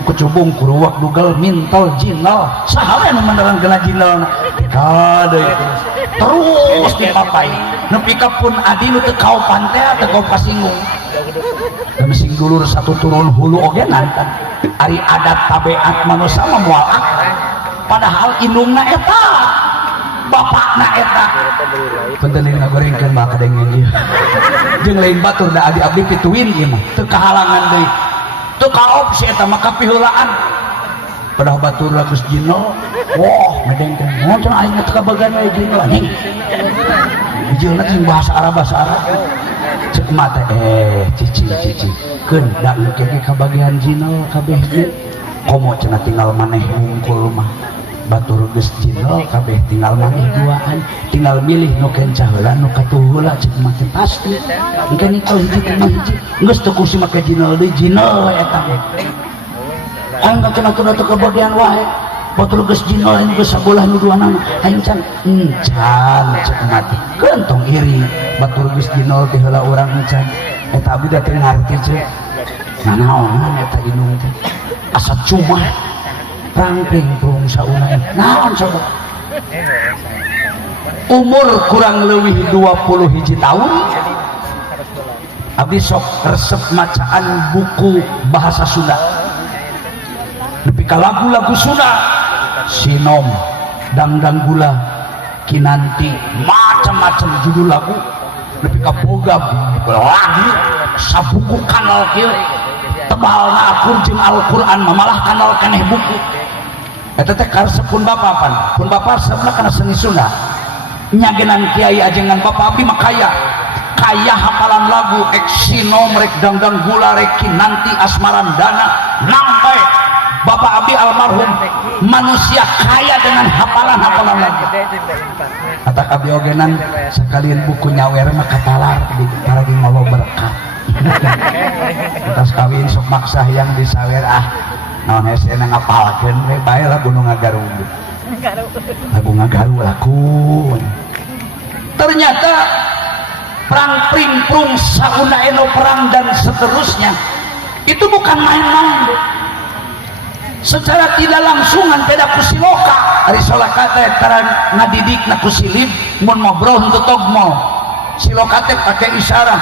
kuruwak dugel mintal jinal saha we nu menerangkeun jinal kade terus dipapai nepi ka pun adi nu teu kaopan teh teu kaop kasinggung dan sing dulur satu turun hulu oge nantan ari adat tabeat manusia mah moal akal padahal indungna eta bapakna eta penting ngagorengkeun mah kadengin ieu jeung lain batur da abdi pituin ieu mah teu kahalangan deui teu kaopsi eta mah kapiheulaan padah batur lakus jino wah medengkeun moal cenah aing teu kabagan we jino anjing jino teh bahasa Arab cek mata cici keun da engke kabagian jino kabeh ge komo cenah tinggal maneh ngungkul mah batur geus jino kabeh tinggal maneh duaan tinggal milih nu kencah heula nu katuhula cek mah teh pasti engke nikah hiji teh mah hiji geus teu kusi make jino deui jino eta aing kena teu kabagian wae batur geus jino aing geus sabolah nu duana aing can cek mah teh keun iri batur geus jino teh heula urang encan eta abdi da teu ngarti cek nanaon eta indung teh asa cuma rangping prung sauna naon sobat umur kurang leuwih 21 tahun abdi sok resep macaan buku bahasa Sunda nepi ka lagu-lagu Sunda Sinom Dangdang Gula Kinanti macam-macam judul lagu nepi ka boga lagu sabuku kanal kieu tebalna akur jeung Al-Qur'an malah kanal keneh buku eta teh karesep pun bapa pan pun bapa resepna kana seni Sunda nyagenan kiai ajengan bapa abdi mah kaya hafalan lagu ek Sinom rek Dangdang Gula rek Kinanti Asmarandana nampai bapa abdi almarhum manusia kaya dengan hafalan lagu kata abdi ogenan sekalian buku nyawer mah katalar di paragi ngolo berkah tas kawin sok maksa yang disawer naon hese ngapalkeun we bae lah gunung Ngagaru lagu Ngagaru lakun ternyata perang pringprung sauna eno perang dan seterusnya itu bukan main-main secara tidak langsungan beda kusiloka ari solaka teh tara ngadidikna kusilid mun ngobrol henteu togmol siloka teh pakai isyarat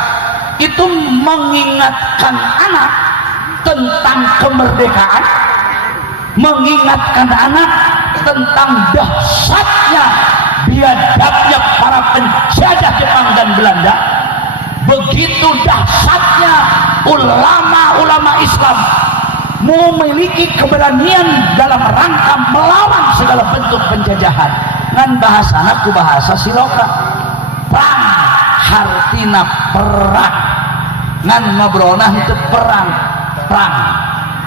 itu mengingatkan anak tentang kemerdekaan mengingatkan anak tentang dahsyatnya biadabnya para penjajah Jepang dan Belanda begitu dahsyatnya ulama-ulama Islam memiliki keberanian dalam rangka melawan segala bentuk penjajahan ngan bahasana ku bahasa siloka perang hartina perang ngan ngobrolna itu perang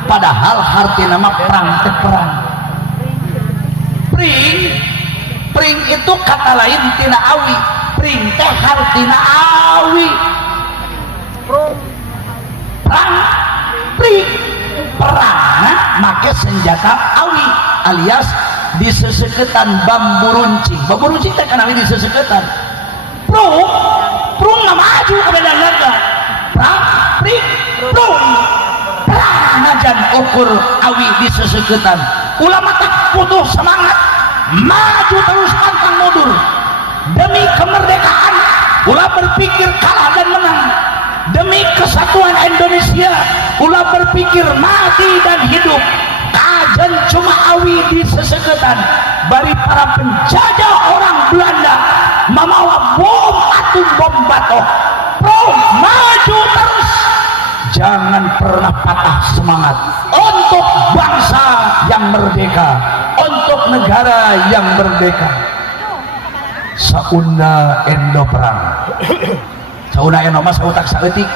padahal hartina mah perang teh perang pring itu kata lain tina awi pring teh hartina awi perang pring perang make senjata awi alias diseseketan bambu runcing teh kana diseseketan prung na maju ke medan laga prung najan ukur awi diseseketan ulama tak putus semangat maju terus pantang mundur demi kemerdekaan ulah berpikir kalah dan menang demi kesatuan Indonesia ulah berpikir mati dan hidup kajen cuma awi diseseketan bari para penjajah orang Belanda membawa bom atom bom batok maju terus jangan pernah patah semangat untuk bangsa yang merdeka untuk negara yang merdeka sauna endo perang sauna endo mas sautak saeutik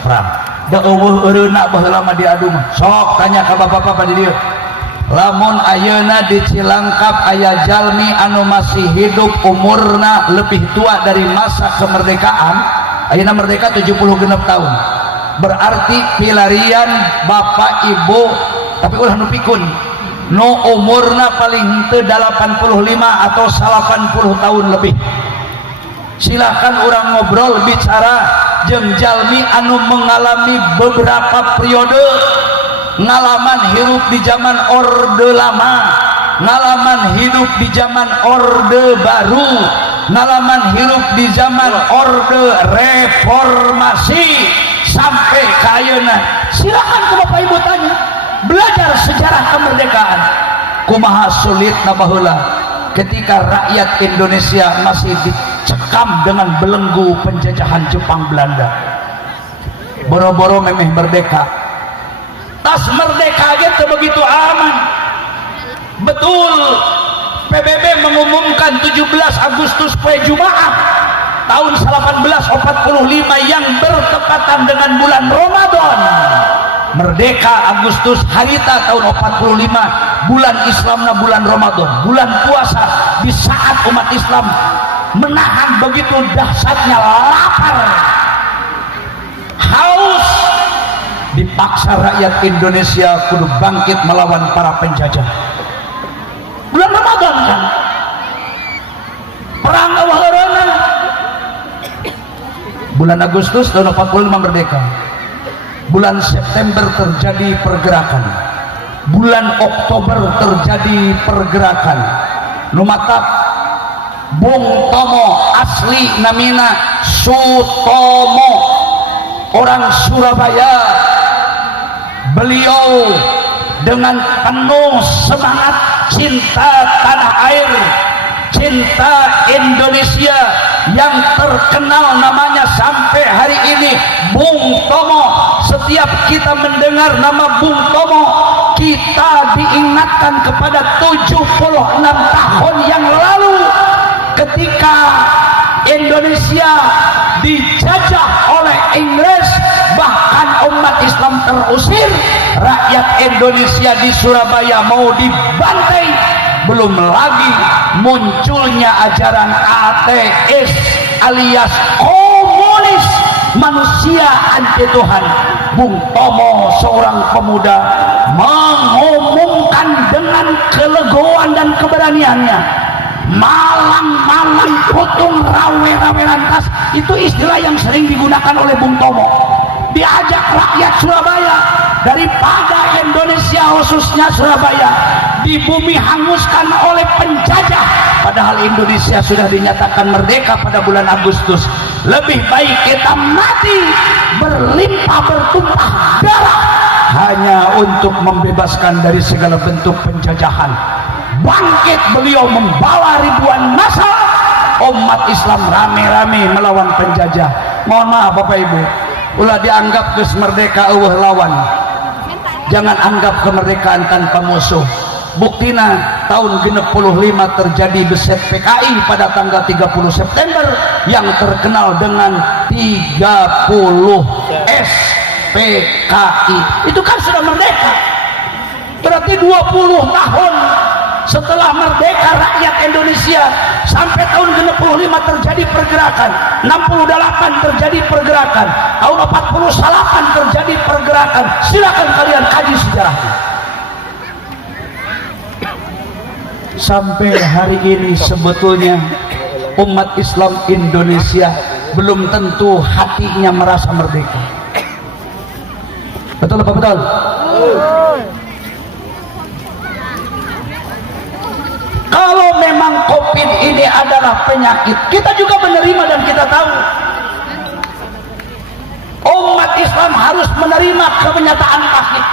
perang da eueuh eureuna baheula mah diadu mah sok tanya ka bapak-bapak di dieu lamun ayeuna di Cilangkap aya jalmi anu masih hidup umurna lebih tua dari masa kemerdekaan ayeuna merdeka 76 tahun berarti pilarian bapak ibu tapi ulah nu pikun nu umurna paling henteu 85 atau 80 tahun lebih silahkan orang ngobrol bicara jeung jalmi anu mengalami beberapa periode ngalaman hidup di zaman orde lama ngalaman hidup di zaman orde baru ngalaman hidup di zaman orde reformasi sampai ke ayeuna silakan ke bapak ibu tanya belajar sejarah kemerdekaan kumaha sulitna baheula ketika rakyat Indonesia masih dicekam dengan belenggu penjajahan Jepang Belanda. Boro-boro memeh merdeka, tas merdeka aja tuh begitu aman. Betul, PBB mengumumkan 17 Agustus poe Jumaah tahun 1845 yang bertepatan dengan bulan Ramadan. Merdeka Agustus harita tahun 45, bulan Islamna bulan Ramadan, bulan puasa, di saat umat Islam menahan begitu dahsyatnya lapar, haus, dipaksa rakyat Indonesia kudu bangkit melawan para penjajah. Bulan Ramadan kan, perang awal-awalan, bulan Agustus tahun 45 merdeka. Bulan September terjadi pergerakan, bulan Oktober terjadi pergerakan. Numatak Bung Tomo, asli namina Sutomo, orang Surabaya. Beliau dengan penuh semangat cinta tanah air, cinta Indonesia, yang terkenal namanya sampai hari ini Bung Tomo. Setiap kita mendengar nama Bung Tomo, kita diingatkan kepada 76 tahun yang lalu ketika Indonesia dijajah oleh Inggris, bahkan umat Islam terusir, rakyat Indonesia di Surabaya mau dibantai. Belum lagi munculnya ajaran ateis alias komunis, manusia anti Tuhan. Bung Tomo, seorang pemuda, mengumumkan dengan kelegoan dan keberaniannya, malang-malang putung rawe-rawe lantas, itu istilah yang sering digunakan oleh Bung Tomo. Diajak rakyat Surabaya, daripada Indonesia khususnya Surabaya di bumi hanguskan oleh penjajah, padahal Indonesia sudah dinyatakan merdeka pada bulan Agustus. Lebih baik kita mati berlimpah bertumpah darah hanya untuk membebaskan dari segala bentuk penjajahan. Bangkit beliau membawa ribuan massa umat Islam rame-rame melawan penjajah. Mohon maaf Bapak Ibu, ulah dianggap geus merdeka eueuh lawan. Jangan anggap kemerdekaan tanpa musuh. Buktina tahun 65 terjadi beset PKI pada tanggal 30 September yang terkenal dengan 30 SPKI. Itu kan sudah merdeka. Berarti 20 tahun setelah merdeka rakyat Indonesia, sampai tahun 65 terjadi pergerakan, 68 terjadi pergerakan, tahun 48 terjadi pergerakan. Silakan kalian kaji sejarahnya. Sampai hari ini sebetulnya umat Islam Indonesia belum tentu hatinya merasa merdeka. Betul apa betul? Kalau memang COVID ini adalah penyakit, kita juga menerima dan kita tahu. Umat Islam harus menerima kenyataan pahit.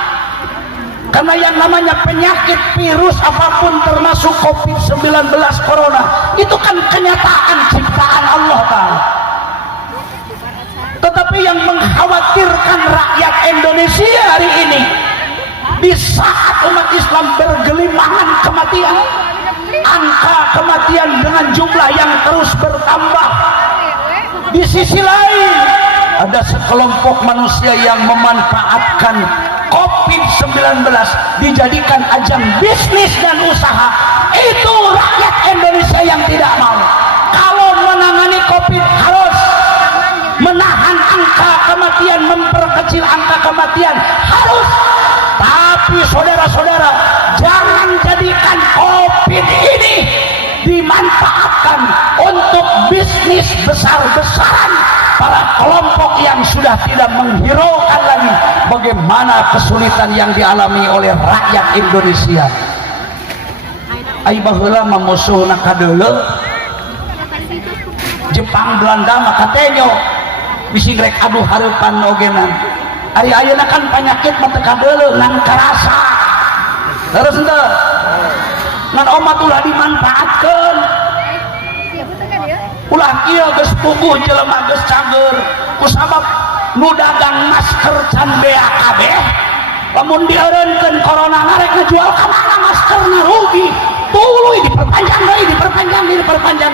Karena yang namanya penyakit virus apapun termasuk COVID-19 Corona, itu kan kenyataan ciptaan Allah Ta'ala. Tetapi yang mengkhawatirkan rakyat Indonesia hari ini, di saat umat Islam bergelimangan kematian, angka kematian dengan jumlah yang terus bertambah, di sisi lain ada sekelompok manusia yang memanfaatkan COVID-19 dijadikan ajang bisnis dan usaha. Itu rakyat Indonesia yang tidak mau. Kalau menangani COVID harus menahan angka kematian, memperkecil angka kematian, harus. Tapi saudara-saudara, jangan jadikan COVID ini dimanfaatkan untuk bisnis besar-besaran para kelompok yang sudah tidak menghiraukan lagi bagaimana kesulitan yang dialami oleh rakyat Indonesia. Ai baheula mamusuhna kadeuleu Jepang Belanda maka tenyo bisi grek aduh hareupan ogenan. Ari ayeuna kan penyakit mah teu kadeuleu ngan karasa. Terus henteu ngan omat ulah dimanfaatkan ulah kieu geus puguh jelema geus cager kusabab nu dagang masker can bea kabeh lamun dieureunkeun corona ngarek ngajual ka mana maskerna rugi tuluy diperpanjang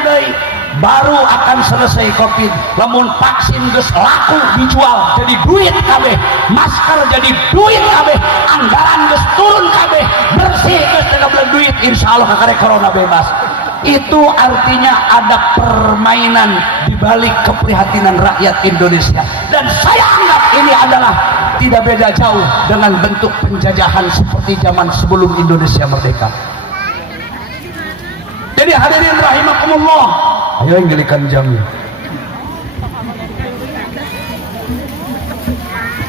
deui baru akan selesai covid lamun vaksin geus laku dijual jadi duit kabeh masker jadi duit kabeh anggaran geus turun kabeh bersih geus teu beuleuh duit insyaallah kakarek corona bebas itu artinya ada permainan di balik keprihatinan rakyat Indonesia dan saya anggap ini adalah tidak beda jauh dengan bentuk penjajahan seperti zaman sebelum Indonesia merdeka. Jadi hadirin rahimakumullah, ayo ngelikan jamnya.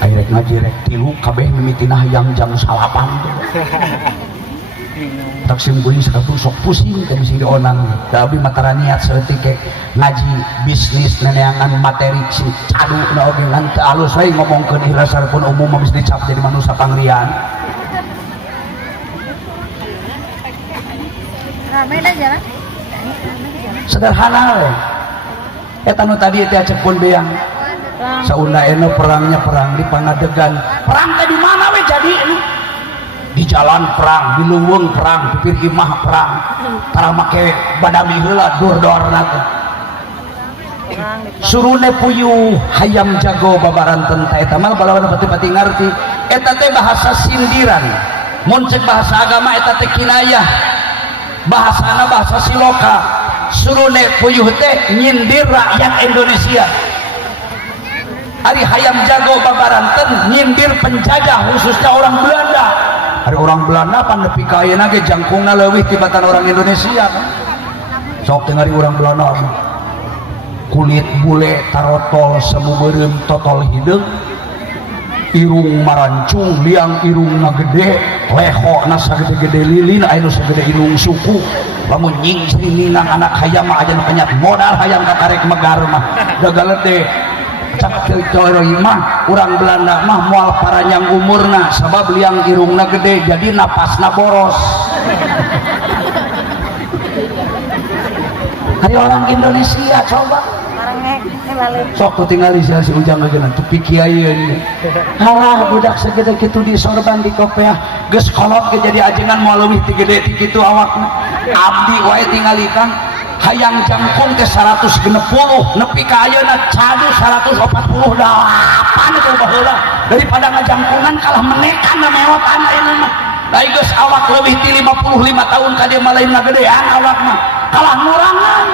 Ayo ngaji rek tilu kabeh mimitina hayang jam salapan. Tak simkuling sakatu sok pusing teh misi dionang. Da abdi matara niat saeutik ke ngaji bisnis neneangan materi si cadu na oge ngan teu alus we ngomongkeun ikhlas sarepun umum mah bisa dicap jadi manusia pangrian. Ramai dah jalan. Sederhana we. Eta nu tadi teh cek pun beang. Saundaena perangnya perang di Pangadegan. Perang teh di mana we jadi? Di jalan perang, di luwung perang, di pir imah perang. Tara make badami heula dor-dorna teh. Surune puyuh hayam jago babaranten ta eta mah balawan pati-pati ngarti. Eta teh bahasa sindiran. Mun cek bahasa agama eta teh kinayah. Bahasana bahasa siloka. Surune puyuh teh nyindir rakyat Indonesia. Ari hayam jago babaranten nyindir penjajah khususnya orang Belanda. Ari orang Belanda pan nepi ka ayeuna ge jangkungna leuwih tibatan orang Indonesia kan. Sok teu ngari orang Belanda kulit bule tarotol semu beureum totol hideung irung marancung liang irungna gede lehona sagede-gede lilin aya nu sagede irung suku lamun nying sringinang anak hayam mah ajan penyat modal hayam kakarek megar mah dagalede cak teu mah urang Belanda mah moal paranyang umurna sabab liang irungna gede jadi napasna boros. Hari orang Indonesia coba sok tuh tinggal di si ujang ageuna tupi kiai ieu halah budak segede kitu di sorban di kopeah geus kolot ge jadi ajengan moal leuwih ti gede ti kitu awakna abdi wae tinggalikan hayang jangkung ke 160 nepi ka ayeuna cadu 148 itu baheula daripada ngajangkungan kalah menekan na meotan ayeuna mah da geus awak leuwih ti 55 tahun ka dieu mah lain ngagedean awak mah kalah ngurangan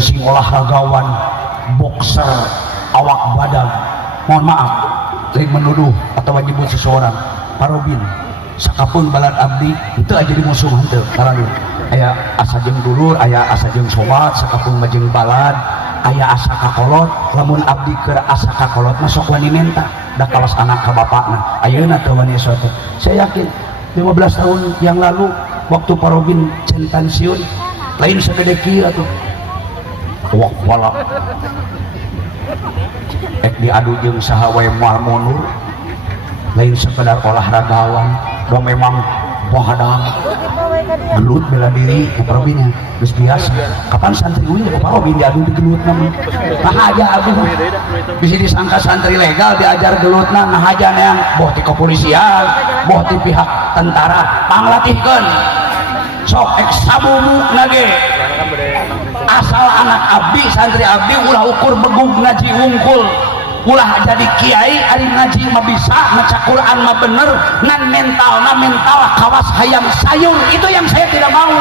sing olahragawan boxer awak badan mohon maaf lain menuduh atau menyebut seseorang parobin sakapun balad abdi itu aja di musuh henteu karena aya asa jeung dulur aya asa jeung sobat sakapun majeng balad aya asa kakolot lamun abdi keur asa kakolot mah sok wani menta da kawas anak ka bapakna ayeuna teu wani soto saya yakin 15 tahun yang lalu waktu parobin centan siun lain sagede kieu atuh wak wala ek diadu jeung saha wae moal mundur lain sekedar olahragawan do memang bohadang gelut bela diri ku parobinnya geus biasa kapan santri uing ku parobin diadu di gelutna mah nahaja aduh bisa disangka santri legal diajar gelutna nahaja neang boh ti kepolisian boh ti pihak tentara panglatihkeun sok ek sabubukna ge asal anak abdi santri abdi ulah ukur begug ngaji wungkul ulah jadi kiai ari ngaji mah bisa maca Quran mah bener ngan mental kawas hayam sayur itu yang saya tidak mau.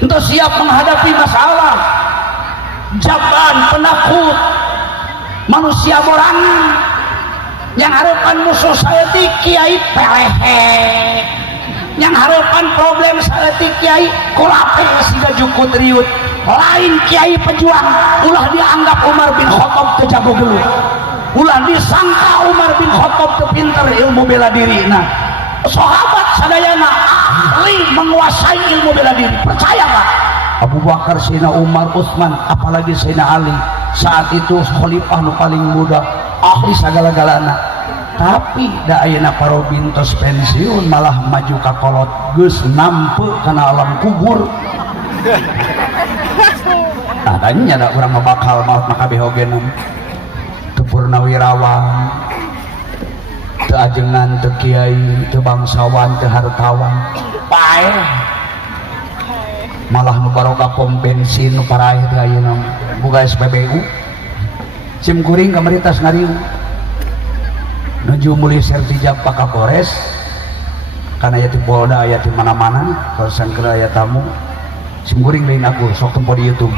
Untuk siap menghadapi masalah jaban penakut manusia borangan yang harapan musuh saya di kiai pelehe yang harapan problem saya di kiai kulape siga jukut riut lain kiai pejuang ulah dianggap Umar bin Khattab teu jago gelut ulah disangka Umar bin Khattab teu pinter ilmu bela diri nah sahabat sadayana ahli menguasai ilmu bela diri percayalah Abu Bakar, Sayyidina Umar, Utsman apalagi Sayyidina Ali saat itu khalifah nu paling muda ahli sagala-galana tapi da ayeuna parobintos pensiun malah maju ka kolot geus nampe kana alam kubur. Tanya da urang bakal maut maka behogeun teu purnawirawan, teu ajengan, teu kiai, teu bangsawan, teu hartawan, paeh malah nu baroga pom bensin nu paraeh teh ayeuna boga SPBU sim kuring kamaritas ngariung nuju muli sertijab Pak Kapolres kana aya di Polda aya di mana-mana persen keur aya tamu sim kuring lain aku sok tempo di YouTube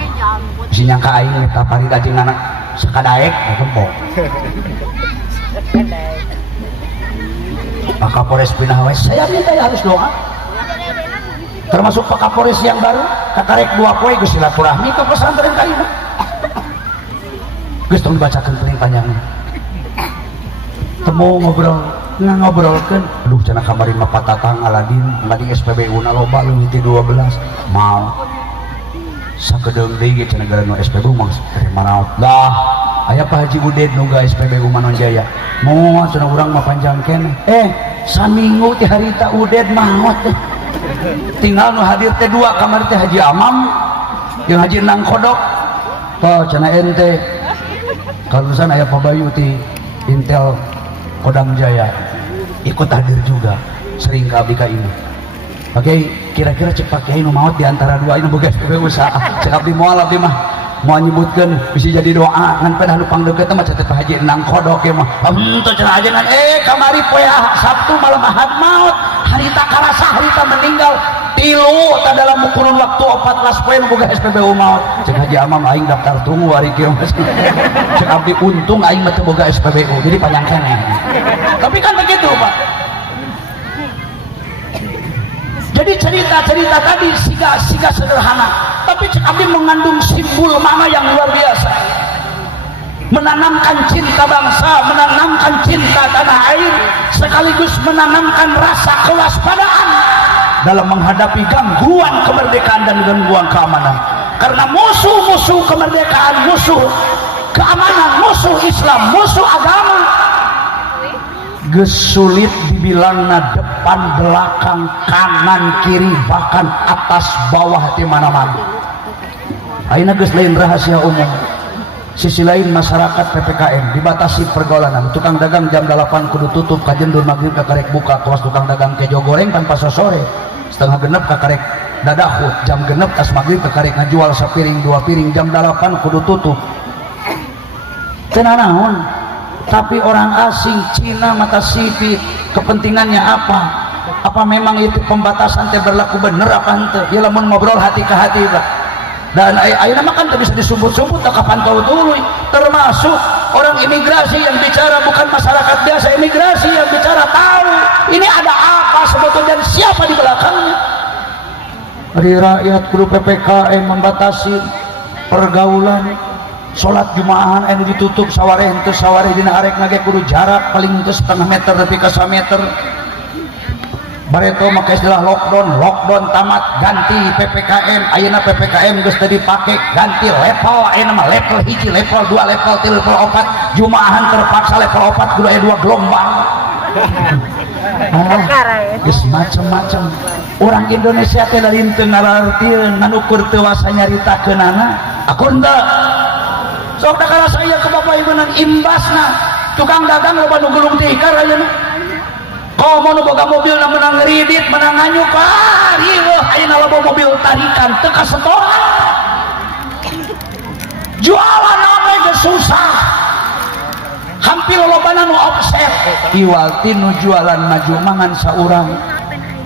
si nyangka aing eta parit ajengan sakadaek tempo Pak Kapolres pindah we saya minta ya harus doa termasuk Pak Kapolres yang baru kakarek 2 poe geus silaturahmi ke pesantren Kalimah geus tong dibacakeun teuing panjangna temu ngobrolkeun aduh cenah kamari mah patatang Aladin SPBU na loba leuwih ti 12 mau sakedeung deui ge cenah gara nu SPBU mah dari manaot dah aya Pak Haji Uded nu ga SPBU Manonjaya moal cenah urang mah panjang keneh saminggu ti harita Uded maot tinggal nu hadir teh 2 kamari teh Haji Amam jeung Haji Nang Kodok toh cenah ente kalusan aya Pak Bayu ti Intel Kodam Jaya ikut hadir juga sering ke abdi ka ini. Oke, kira-kira cek Pak Kiai nu maot di antara 2 ini boga SPBU usaha cek abdi moal abdi mah mau nyebutkeun bisa jadi doa ngan pedah nu pangdeukeut mah catet Pak Haji Nang Kodok ya mah henteu cenah ajengan kamari poe Sabtu malam Ahad maot harita karasa harita meninggal 3 ta dalam kurun waktu 14 poe boga SPBU maot cek Haji Amam aing daftar tunggu ari kieu cek abdi untung aing mah teu boga SPBU jadi panjang keneh tapi kan begitu Pak. Jadi cerita-cerita tadi siga sederhana tapi cek abdi mengandung simbol makna yang luar biasa, menanamkan cinta bangsa, menanamkan cinta tanah air, sekaligus menanamkan rasa kewaspadaan dalam menghadapi gangguan kemerdekaan dan gangguan keamanan. Karena musuh-musuh kemerdekaan, musuh keamanan, musuh Islam, musuh agama geus sulit dibilangna depan belakang kanan kiri bahkan atas bawah di mana-mana. Ayeuna geus lain rahasia umum. Sisi lain masyarakat PPKM dibatasi pergaulan. Tukang dagang jam 8 kudu tutup, kajendur maghrib kakarek buka. Kawas tukang dagang kejo goreng tanpa sore. Setengah genep kakarek dadahu. Jam genep tas maghrib kakarek ngajual sapiring 2 piring. Jam 8 kudu tutup. Cenah naon? Tapi orang asing Cina mata sipit kepentingannya apa? Apa memang itu pembatasan teh berlaku bener apa henteu? Ya lamun ngobrol hati ke hati Pak. Dan ayeuna mah kan teu bisa disumput-sumput tak kapantau dulu. Termasuk orang imigrasi yang bicara bukan masyarakat biasa, imigrasi yang bicara tahu ini ada apa sebetulnya dan siapa di belakangnya. Dari rakyat kudu PPKM membatasi pergaulan. Sholat Jumaahan anu ditutup sawareh henteu sawareh dina arek ngage kudu jarak paling henteu setengah meter nepi ka 1 meter. Bareto make istilah lockdown tamat ganti PPKM. Ayeuna PPKM geus teu dipake ganti level, ayeuna mah level 1, level 2, level 3, level 4. Jumaahan terpaksa level 4 kudu aya 2 gelombang. Geus macem-macem. Orang Indonesia teh lain teu ngalartieun nanukur teu wasa nyaritakeunana. Aku henteu sok da kala saya ke bapak ibu nan imbasna tukang dagang loba nu gulung tikar ayeuna komo nu boga mobil na menang ngridit menang nganyuk riweuh ayeuna loba mobil tarikan teu kasetoran jualan apa ge susah hampir lobana nu offset iwalti nu jualan maju mangan saurang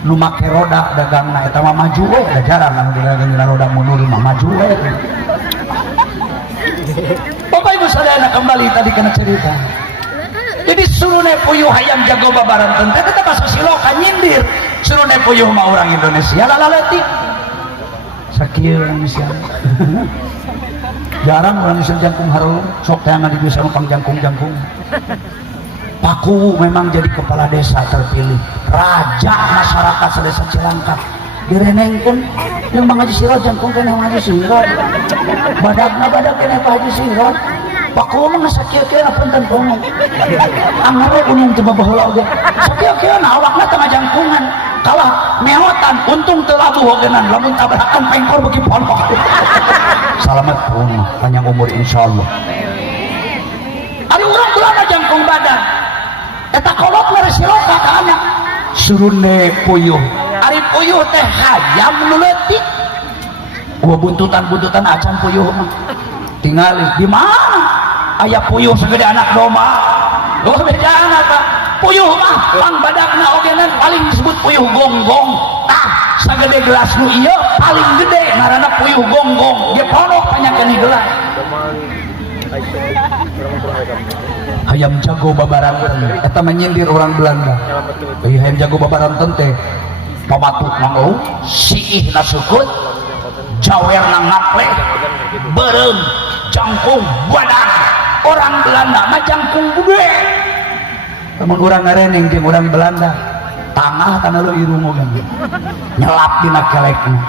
nu make roda dagangna eta mah maju da jarang anu dagang roda mundur mah maju Bapak Ibu sadayana kembali tadi kena cerita. Jadi surune puyuh hayam jago babaran tentang kita bahasa siloka nyindir. Surune puyuh mah orang Indonesia lalaletik. Sakieu Indonesia. Jarang orang Indonesia jangkung harum, sok teh ngadi bisa numpang jangkung-jangkung. Paku memang jadi kepala desa terpilih, raja masyarakat sedesa Cilangkap. Direnengkeun yang Mang Haji Sirot jangkung kene Mang Haji Sirot. Badakna badak kene Pak Haji Sirot. Paku mah sakieu-kieu punten ngomong. Angare unung teu baheula oge. Sakieu-kieu na awakna teu ngajangkungan. Kalah meotan untung teu labuh ogenan lamun tabrakan pengkor beuki pondok. Salamet pun panjang umur insyaallah. Ari urang kula jangkung badan. Eta kolot mere siloka ka anak. Surune puyuh. Ari puyuh teh hayam nu leutik. Buntutan-buntutan acan puyuh mah. Tinggali di mana? Aya puyuh segede anak domba. Oh bedaan apa? Puyuh mah pang badakna ogenan paling disebut puyuh gonggong. Tah sagede gelas nu ieu paling gede ngaranna puyuh gonggong. Dia pondok panyakeun di gelas. Hayam jago babaranten eta menyindir orang Belanda. Hayam jago babaranten teh pamatuk nang siih na sukut, jawer nang ngaple, beureum jangkung badan. Orang Belanda mah jangkung gede. Temen urang ngareneng jeung urang Belanda, tangah kana leuwih irung oge. Nyelap dina kelekna.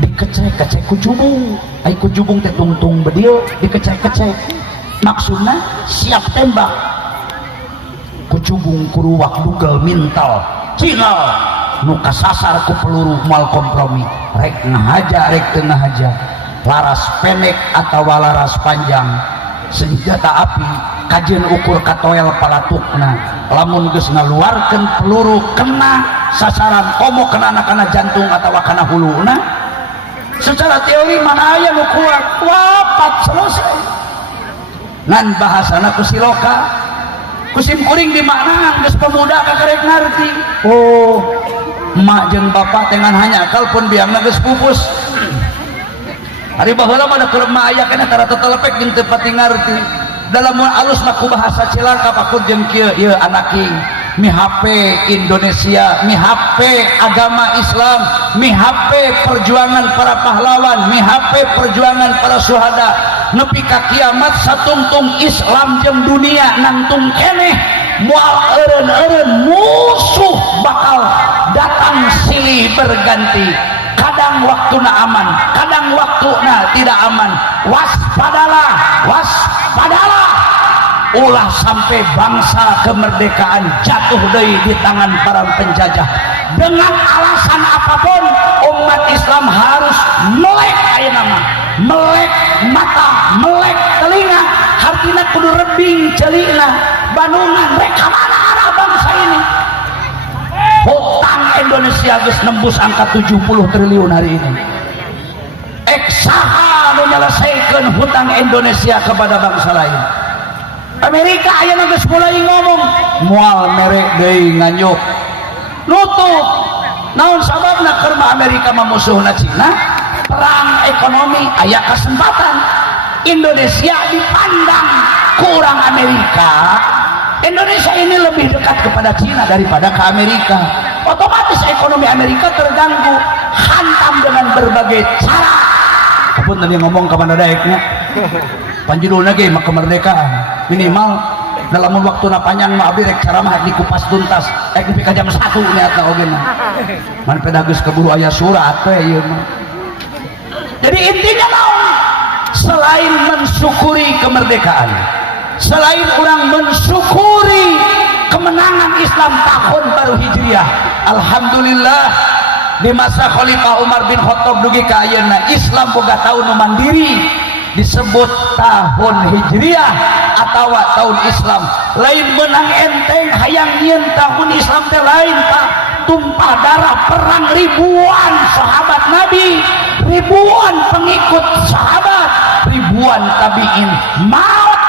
Dikecek-kecek ku jubung. Ai ku jubung teh tungtung bedieu dikecek-kecek. Maksudna siap tembak. Ku jubung kuruwak dugel mintal. Cinal nu kasasar ku peluru moal kompromi. Rek ngahaja rek teu ngahaja. Laras pendek atau laras panjang, senjata api kajian ukur katoel palatukna. Lamun geus ngaluarkeun peluru kena sasaran komo kena kana jantung atau kana huluna, secara teori mana aya nu kuat wapat selesai. Ngan bahasana ku siloka kusim kuring di mana geus pemuda kakarek ngarti. Oh emak jeung bapak dengan hanya kalpun biangna geus pupus. Hari baheula mah da keur mah aya kana tara tetelepek jeung teu pati ngarti. Dalam alus mah ku bahasa Cilangka pakur jeung kieu ieu anaki mi HP Indonesia, mi HP agama Islam, mi HP perjuangan para pahlawan, mi HP perjuangan para syuhada. Nepi ka kiamat satungtung Islam jeung dunia nangtung keneh moal eureun-eureun musuh bakal datang silih berganti. Kadang waktuna aman, kadang waktuna tidak aman. Waspadalah, waspadalah. Ulah sampai bangsa kemerdekaan jatuh deui di tangan para penjajah. Dengan alasan apapun umat Islam harus melek ayeuna mah, melek mata, melek telinga, hartina kudu rebing ceulina, banungan rek ka mana arah bangsa ini. Hutang Indonesia geus nembus angka 70 triliun hari ini. Saha nu nyelesaikeun hutang Indonesia kepada bangsa lain. Amerika ayeuna geus mulai ngomong moal mere deui nganyuk. Nutup. Naon sababna keur Amerika mah musuhna Cina? Perang ekonomi aya kesempatan. Indonesia dipandang kurang Amerika. Indonesia ini lebih dekat kepada Cina daripada ke Amerika. Otomatis ekonomi Amerika terganggu, hantam dengan berbagai cara. Apun tadi ngomong ke mana daeknya, panjudulna ge mah kemerdekaan. Minimal dalam waktu na panjang mah abdi rek ceramah dikupas tuntas. Nepi ka jam 1 niatna oge mah. Man pedageus keburu aya surat teh ieu mah. Jadi intinya naon? Selain mensyukuri kemerdekaan, selain orang mensyukuri kemenangan Islam tahun baru Hijriah, alhamdulillah di masa Khalifah Umar bin Khattab dugi ka ayeuna Islam boga tahun nu mandiri disebut tahun Hijriah atau tahun Islam. Lain menang enteng hayang nyieun tahun Islam teh lain Pak. Tumpah darah perang ribuan sahabat Nabi, ribuan pengikut sahabat, ribuan tabi'in maut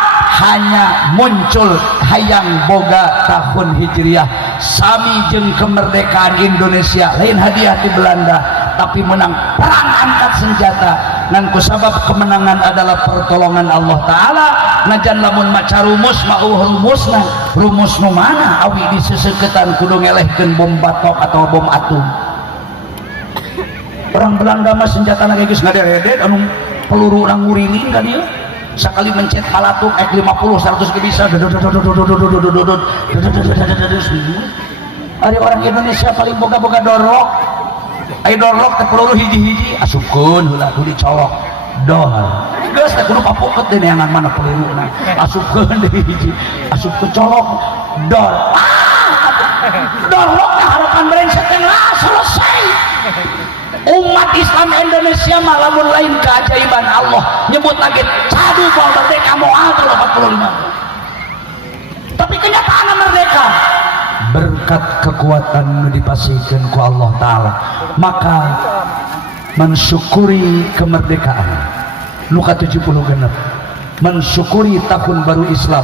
hanya muncul hayang boga tahun Hijriah. Sami jeung kemerdekaan Indonesia lain hadiah di Belanda, tapi menang perang angkat senjata. Dan kusabab kemenangan adalah pertolongan Allah Ta'ala. Najan lamun maca rumus ma'uh rumusna, rumus nu mana awi diseseuketan kudu ngelehkeun bom batok atau bom atom. Orang Belanda mah senjatana geus ngaderedet anu peluru urang nguringin ka dieu. Sakali mencet palatuk ek 50 100 ge bisa. Ari orang Indonesia paling boga-boga dorok. Ai dorok teh peluru hiji-hiji asupkeun heula kudu dicolok. dol geus teh kudu kapoket deui neangan mana peliruna asupkeun deui hiji asup ke colok dol dolok harapan brengsek lah selesai. Umat Islam Indonesia mah lamun lain keajaiban Allah nyebut lagi cadu bahwa merdeka moal 45 tapi kenyataan merdeka berkat kekuatan nu dipasihkeun ku Allah Ta'ala. Maka mensyukuri kemerdekaan nu ka-70 genep, mensyukuri tahun baru Islam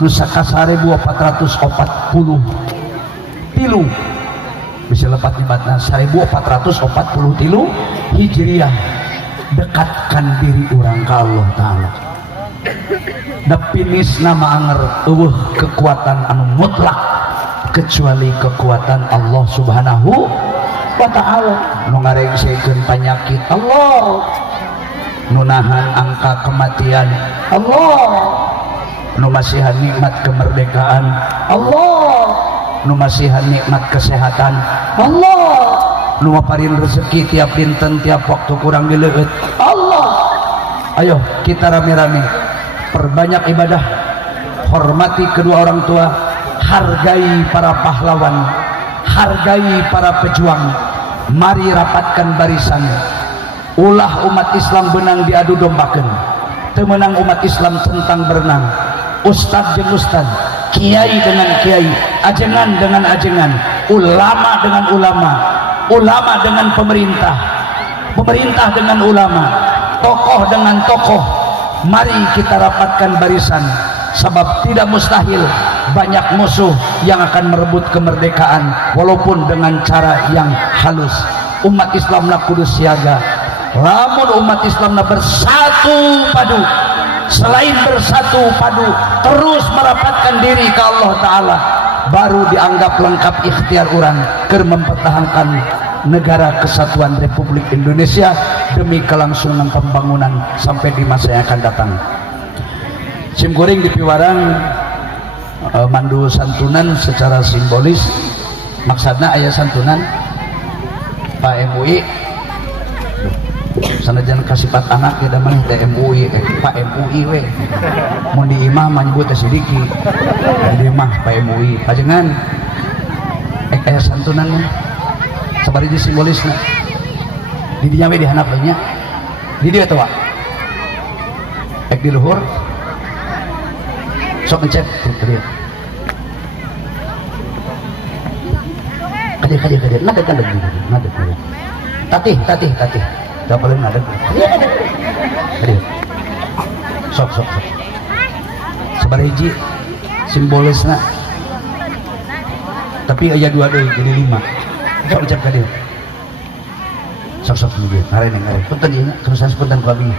nu sakasare 1443 bisa lepat nyebatna 1443 Hijriah. Dekatkan diri orang ke Allah Ta'ala. Dapinis nama anger eueuh kekuatan anu mutlak kecuali kekuatan Allah Subhanahu wa Ta'ala. Nu ngarengseukeun panyakit Allah, nu nahan angka kematian Allah, nu masihan nikmat kemerdekaan Allah, nu masihan nikmat kesehatan Allah, nu maparin rezeki tiap dinten tiap waktu kurang dileueut Allah. Ayo kita rame-rame perbanyak ibadah, hormati kedua orang tua, hargai para pahlawan, hargai para pejuang. Mari rapatkan barisan, ulah umat Islam benang diadu dombakeun. Teu meunang umat Islam centang berenang, ustad jeung ustad, kiai dengan kiai, ajengan dengan ajengan, ulama dengan ulama, ulama dengan pemerintah, pemerintah dengan ulama, tokoh dengan tokoh. Mari kita rapatkan barisan, sebab tidak mustahil banyak musuh yang akan merebut kemerdekaan walaupun dengan cara yang halus. Umat Islam nak kudu siaga. Lamun umat Islam nak bersatu padu, selain bersatu padu terus merapatkan diri ke Allah Ta'ala, baru dianggap lengkap ikhtiar orang keur mempertahankan negara kesatuan Republik Indonesia demi kelangsungan pembangunan sampai di masa yang akan datang. Sim goreng di Piwarang mandu santunan secara simbolis. Maksudnya ayah santunan Pak MUI sanajan kasifat anak tidak mana MUI Pak MUI we mau di imah menyebut sedikit di imah Pak MUI pajengan ayah santunan sabari di simbolisnya di dinya we dihanap nya di dia tuh ek di luhur sok ngecek tuh kadir nadet tatih gak boleh nadet kadir sok sabar hiji simbolisnya tapi aya dua deui jadi 5 sok ucap kadir sok nunggu ngareng punten ieu kerusan punten ku abdi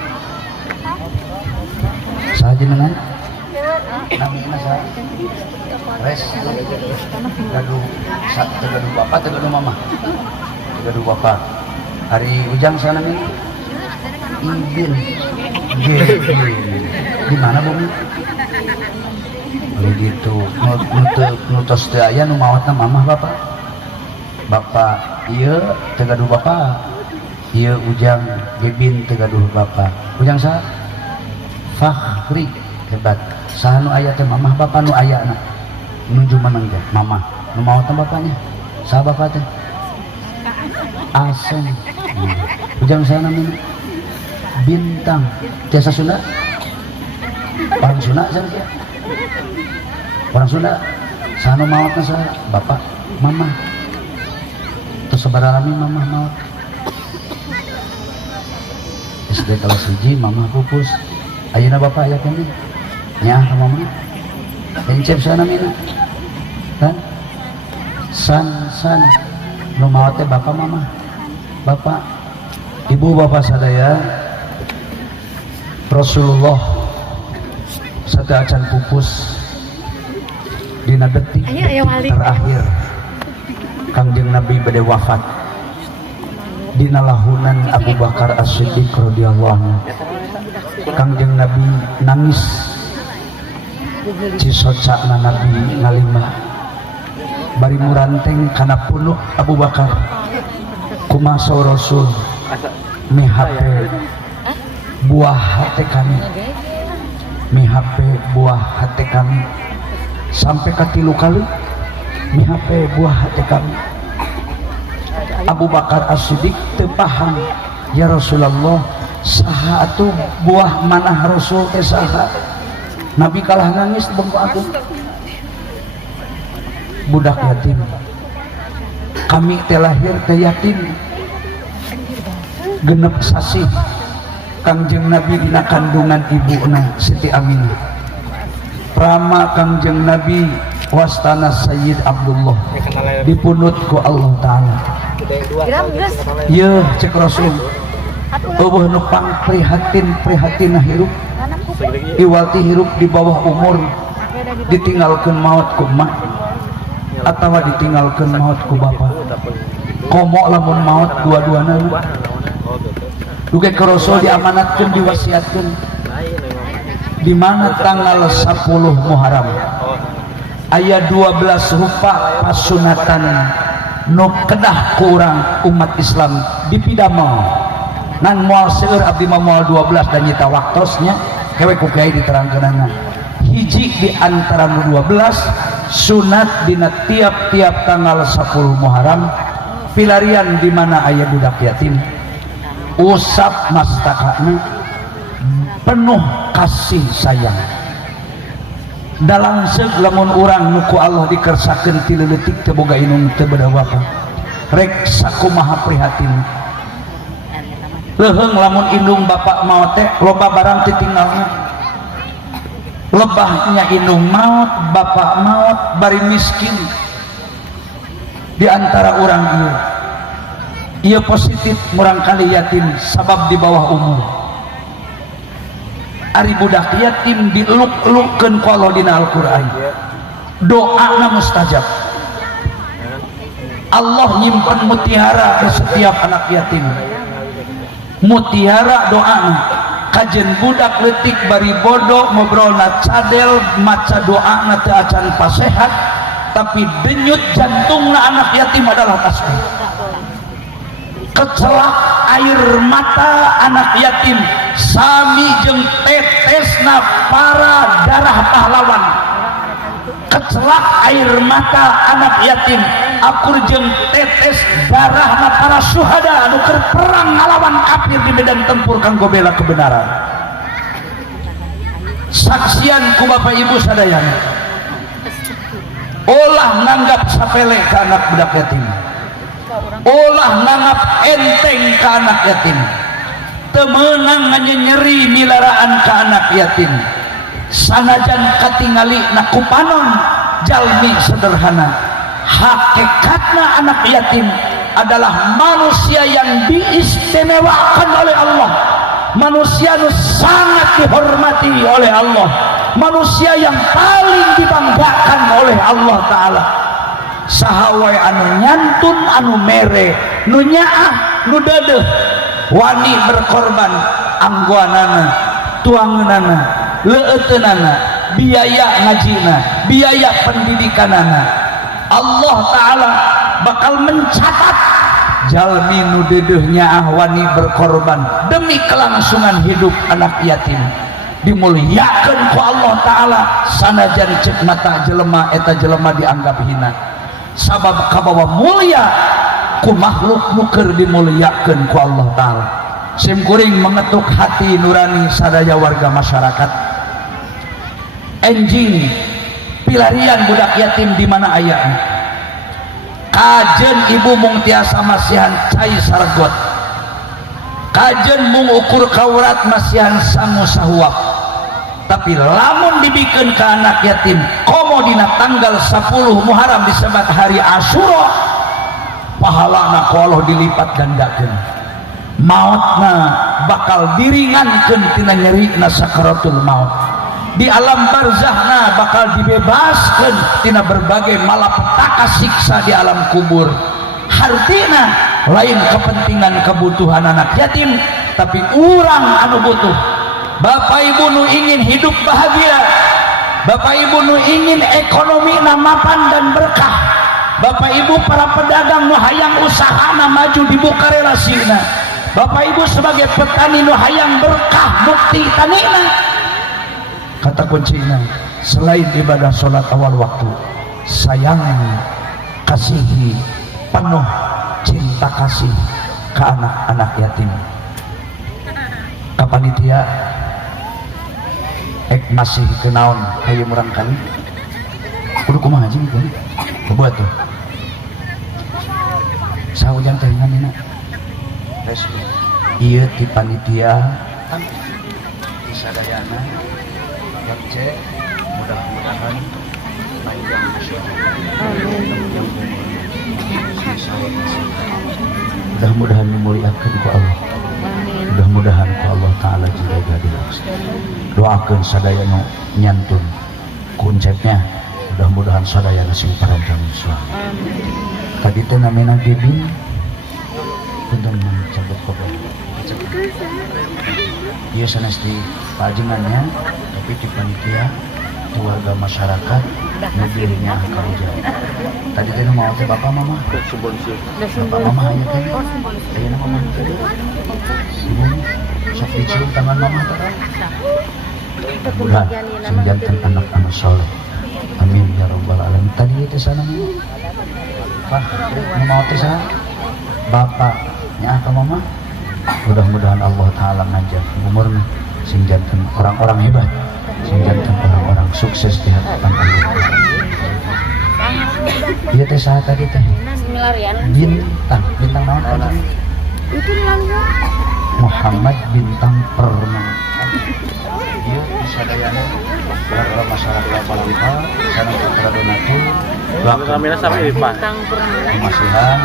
saha jenengan namina saha res gaduh bapak gaduh mama gaduh bapak hari ujang sana nih Ibin di mana bumi begitu nutos teu aya nu maotna mamah bapak ieu teu gaduh bapak ieu ujang Ibin teu gaduh bapak ujang saha Fakhri hebat saha nu aya teh mamah bapak nu aya na nuju meneng teh mamah nu maotna bapaknya saha bapak teh Asem ujang saya namanya Bintang tiasa Sunda orang Sunda saya orang Sunda sana mautna saya bapak mama terus sebaralami mama maut SD kelas 1 mama pupus ayeuna bapak aya kene nya ka mama encep sana mina kan san nu maot teh bapak mama bapak ibu bapak sadaya Rasulullah sada acan pupus dina detik terakhir Kangjeng Nabi bade wafat dina lahunan Abu Bakar As-Siddiq radhiyallahu anhu. Kangjeng Nabi nangis cisocana Nabi ngalima bari muranteng kana punuk Abu Bakar kumaha Rasul mihape buah hati kami, mihape buah hati kami, sampai ke 3 kali mihape buah hati kami. Abu Bakar As-Siddiq teu paham, ya Rasulullah, saha atuh buah manah Rasul teh saha? Nabi kalah nangis bengko aku. Budak yatim, kami teh lahir teh yatim, genep sasih Kangjeng Nabi dina kandungan ibuna Siti Aminah. Rama Kangjeng Nabi wastana Sayyid Abdullah dipunut ku Allah Ta'ala. Ye cek Rasul, eueuh nu prihatin hirup, iwalti hirup di bawah umur, ditinggalkeun maut ku emak atawa ditinggalkeun maut ku bapa. Komo lamun maut dua-duana. Duke ke Rasul diamanatkeun, diwasiatkeun. Di mana tanggal 10 Muharram aya 12 rupa pasunatan nu kedah ku urang umat Islam dipidamel. Nan moal seueur abdi mah moal 12 dan nyita waktosnya kewe ku kiai diterangkeunana. Hiji di antara nu 12 sunat dina tiap-tiap tanggal 10 Muharram pilarian di mana aya budak yatim, usap mastakana penuh kasih sayang. Dalam lamun urang nu ku Allah dikersakeun ti leutik teu boga inung teu badawakan, rek sakumaha prihatin. Leuheung lamun indung bapak maot teh loba barang ditinggalna. Lebahnya indung maut, bapak maut, bari miskin. Di antara urang ieu positif murangkali yatim sabab di bawah umur. Ari budak yatim dieluk-elukkeun ku Allah dina Al-Qur'an. Doana mustajab. Allah nyimpen mutiara di setiap anak yatim. Mutiara doana. Kajen budak leutik bari bodoh ngobrolna cadel maca doana teu acan pasehat, tapi denyut jantungna anak yatim adalah tasbih. Kecelak air mata anak yatim sami jeung tetesna para darah pahlawan. Kecelak air mata anak yatim akur jeung tetes darahna para syuhada anu keur perang ngalawan kafir di medan tempur kanggo bela kebenaran. Saksian ku bapak ibu sadayana, olah nganggap sapele ka anak budak yatim, olah nganggap enteng ka anak yatim, teu meunang nyeri milaraan ka anak yatim. Sanajan katingali na kupanon jalmi sederhana, hakikatna anak yatim adalah manusia yang diistimewakan oleh Allah, manusia yang sangat dihormati oleh Allah, manusia yang paling dibanggakan oleh Allah Ta'ala. Saha wae anu nyantun, anu mere, nu nyaah, nu dedeh, wani berkorban anggoanana, tuangeunana, leueuteunana, biaya ngajina, biaya pendidikanana. Allah Ta'ala bakal mencatat jalmi nu dedehnya ahwani berkorban demi kelangsungan hidup anak yatim, dimuliakeun ku Allah Ta'ala. Sanajan cek mata jelema eta jelema dianggap hina, sabab kabawa mulia ku makhluk nu keur dimuliakeun ku Allah Ta'ala. Sim kuring mengetuk hati nurani sadaya warga masyarakat. Enjing pilarian budak yatim di mana ayahnya. Kajen ibu mung tiasa masihan cai sargot, kajen mung ukur kaurat masihan sangu sahuap. Tapi lamun dibikeun ke anak yatim komo dina tanggal 10 Muharram disebut hari Asyura, pahalana ku Allah dilipat gandakeun. Mautna bakal diringankeun tina nyerina sakaratul maut. Di alam barzahna bakal dibebaskan tina berbagai malapetaka siksa di alam kubur. Hartina lain kepentingan kebutuhan anak yatim, tapi urang anu butuh. Bapak ibu nu ingin hidup bahagia, bapak ibu nu ingin ekonomi mapan dan berkah, bapak ibu para pedagang nu hayang usahana maju dibuka relasina, Bapak Ibu sebagai petani nu hayang berkah bukti tanina, kata kuncinya selain ibadah sholat awal waktu, sayang, kasihi, penuh cinta kasih ke anak-anak yatim. Kapanitia masih kenaon kayak murang kali kudu kumaha aja gitu buat tuh sahujan teh nganina iya di panitia di sadayana yang cek mudah-mudahan panjang mudah-mudahan dimuliakan ku Allah, mudah-mudahan ku Allah Ta'ala juga jadi doakan sadaya nu nyantun kuncetnya, mudah-mudahan sadaya sing paranjang Islam. Tadi teh namina Bibin punten mencabut kopi. Iya sanes di pajengannya, tapi di panitia keluarga masyarakat mobilnya kerja. Tadi teh mau teh bapak mama. Bapak mama aya teh. Aya nama mama teh. Sok dicium tangan mama teh. Mudah sing janten anak-anak soleh. Amin ya rabbal alamin. Tadi itu sana Pak, mau teh sana bapaknya ke mama. Mudah-mudahan Allah Ta'ala ngajak umurnya sing janten orang-orang hebat, sing janten orang-orang sukses di hadapan Allah. Iya teh saha tadi teh bintang naon tadi itu Muhammad bintang permana. Iya sadayana warga masyarakat Palangka sana para donatur kamera sampai bintang permana kemasihan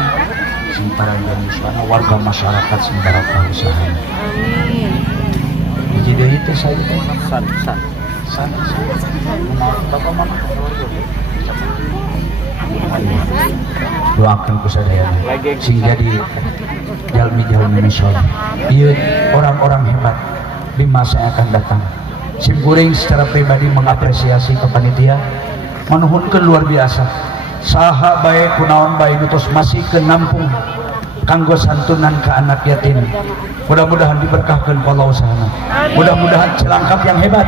sing paranjang sana warga masyarakat sing barokah usaha. Amin. Hiji deui teh saya teh san bapak mama doakan ku sadaya sing jadi jalmi-jalmi soleh. Ieu orang-orang hebat di masa yang akan datang. Sim Kuring secara pribadi mengapresiasi ke panitia, manuhunkeun luar biasa. Saha bae kunaon bae terus masih ke nampung kanggo santunan ke anak yatim. Mudah-mudahan diberkahkan Allah usahana. Mudah-mudahan Cilangkap yang hebat,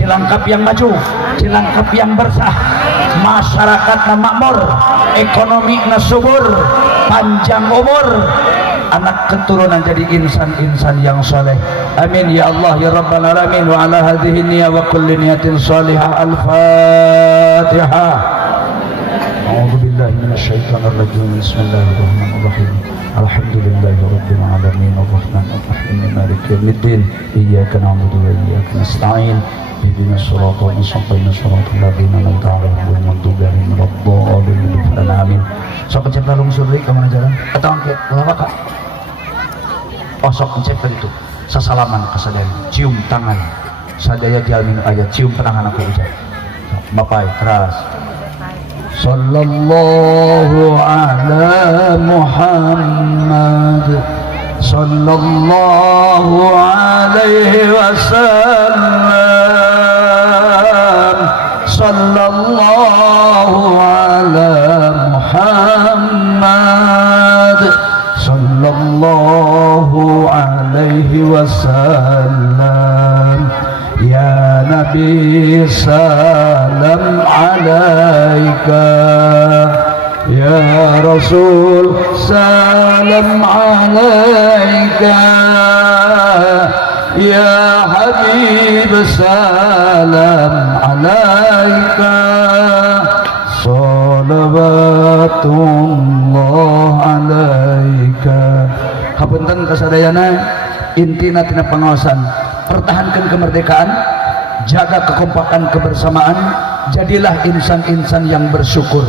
Cilangkap yang maju, Cilangkap yang bersah, masyarakat na makmur, ekonomi na subur, panjang umur, anak keturunan jadi insan-insan yang soleh. Amin ya Allah ya Rabbal alamin. Wa ala hadhihi niyya wa kulli niyatin salihah. Al-Fatihah. A'udzu billahi minasyaitonir rajim. Bismillahirrahmanirrahim. Alhamdulillahi rabbil alamin arrahmanir rahim maliki yaumiddin. Iyyaka na'budu wa iyyaka nasta'in. Ihdinas siratal mustaqim siratal ladzina an'amta 'alaihim ghairil maghdubi 'alaihim waladdallin. Amin. Sok pencet lungsur deui ka mana jalan? Eta angke lama Kak. Oh sok pencet itu. Sasalaman ka sadaya, cium tangan. Sadaya jalmi aya cium tangan aku ucap. Bapak teras. Sallallahu ala Muhammad sallallahu alaihi wasallam sallallahu ala Muhammad sallallahu alaihi wasallam. Ya Nabi salam alaika, ya Rasul salam alaika, ya Habib salam alaika, salawatullah alaika. Hapunten kasadayana intina tina pengawasan, pertahankan kemerdekaan, jaga kekompakan kebersamaan, jadilah insan-insan yang bersyukur,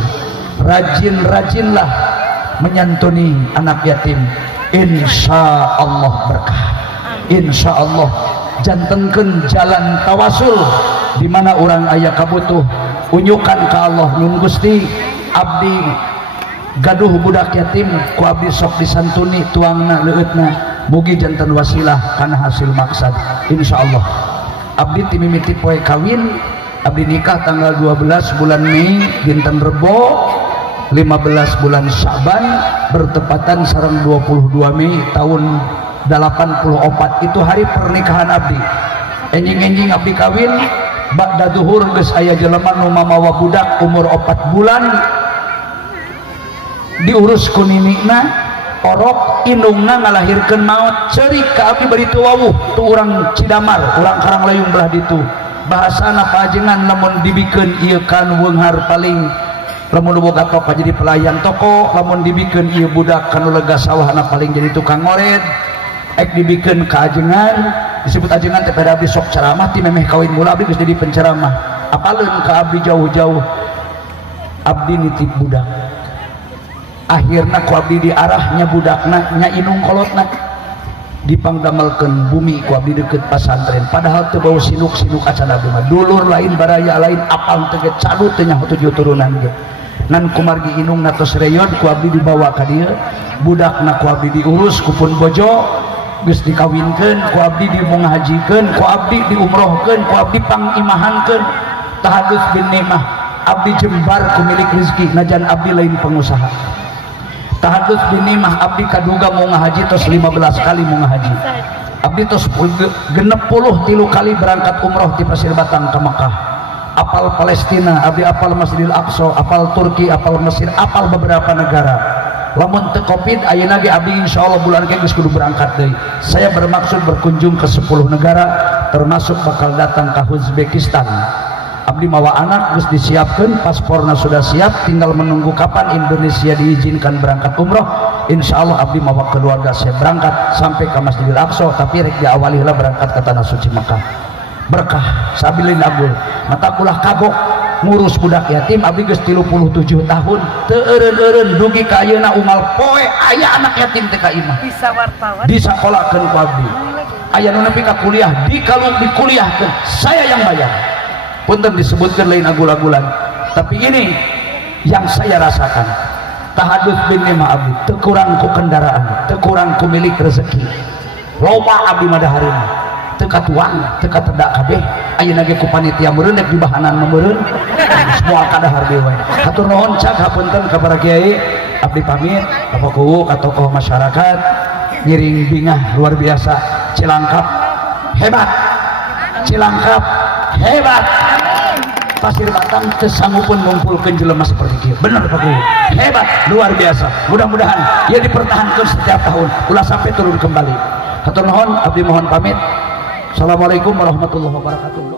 rajin-rajinlah menyantuni anak yatim, insya Allah berkah, insya Allah. Jantenkeun jalan tawasul di mana orang aya kabutuh, unyukan ke Allah nun Gusti abdi gaduh budak yatim ku abdi sok disantuni tuangna leueutna. Mugi jantan wasilah karena hasil maksad insyaallah. Abdi timimiti poe kawin, abdi nikah tanggal 12 bulan Mei dinten Rebo, 15 bulan Syaban bertepatan sareng 22 Mei tahun 84 itu hari pernikahan abdi. Enjing-enjing abdi kawin ba'da duhur geus aya jelema nu mamawa budak umur 4 bulan diurus ku ninina orok indungna ngalahirkeun maot ceurik ka abdi bari teu wawuh tu urang Cidamar urang Karanglayung belah ditu bahasana pajengan lamun dibikeun ieu kan weunghar paling lamun boga toko jadi pelayan toko lamun dibikeun ieu budak kanu lega sawahna paling jadi tukang ngored ek dibikeun ka ajengan disebut ajengan teh pada abdi sok ceramah ti memeh kawin mula abdi geus jadi penceramah apaleun ka abdi jauh-jauh abdi nitip budak akhirna ku abdi diarahnya budakna nya inung kolotna dipangdamelkeun bumi ku abdi deukeut pasantren padahal teu bau sinuk-sinuk acan abdi mah dulur lain baraya lain apal teu ge cadu teu nya 7 turunan ge nan kumargi inung natos reyon ku abdi dibawa ka dieu budakna ku abdi diurus ku pun bojo geus dikawinkeun ku abdi dimungahajikeun ku abdi diumrohkeun ku abdi pangimahankeun tahadus bin nimah abdi jembar ku milik rezeki najan abdi lain pengusaha tahadus bin nimah abdi kaduga mau ngahaji tos 15 kali mau ngahaji abdi tos 63 kali berangkat umroh di Pasir Batang ke Mekah apal Palestina abdi apal Masjidil Aqsa apal Turki apal Mesir apal beberapa negara lamun teu covid ayeuna ge abdi insyaallah bulan ke geus kudu berangkat deui saya bermaksud berkunjung ke 10 negara termasuk bakal datang ke Uzbekistan abdi mawa anak geus disiapkeun pasporna sudah siap tinggal menunggu kapan Indonesia diizinkan berangkat umroh insyaallah abdi mawa keluarga saya berangkat sampai ke Masjidil Aqsa tapi rek diawali heula berangkat ke tanah suci Makkah berkah sabilin agul mata kulah kagok ngurus budak yatim abdi geus 37 tahun teu eureun-eureun dugi ka ayeuna umal poe aya anak yatim teh ka imah Bisa wartawan. disakolahkeun ku abdi aya nu nepi ka kuliah dikuliahkeun saya yang bayar punten disebutkan lain agul-agulan tapi ini yang saya rasakan tahadus bin nimah abdi teu kurang ku kendaraan teu kurang ku milik rezeki loba abdi madaharina teu katuan teu katedak kabeh ayeuna ge ku panitia meureun dek di bahanan meureun semua kadahar deui wae hatur nuhun cak hapunten ka para kiai abdi pamit ka kuwu ka tokoh masyarakat ngiring bingah luar biasa Cilangkap hebat Cilangkap hebat Pasir Batang tersanggupan mengumpulkan jelema seperti itu benar Pak Guru hebat luar biasa mudah-mudahan ia dipertahankan setiap tahun ulah sampai turun kembali hatur nuhun abdi mohon pamit assalamualaikum warahmatullahi wabarakatuh.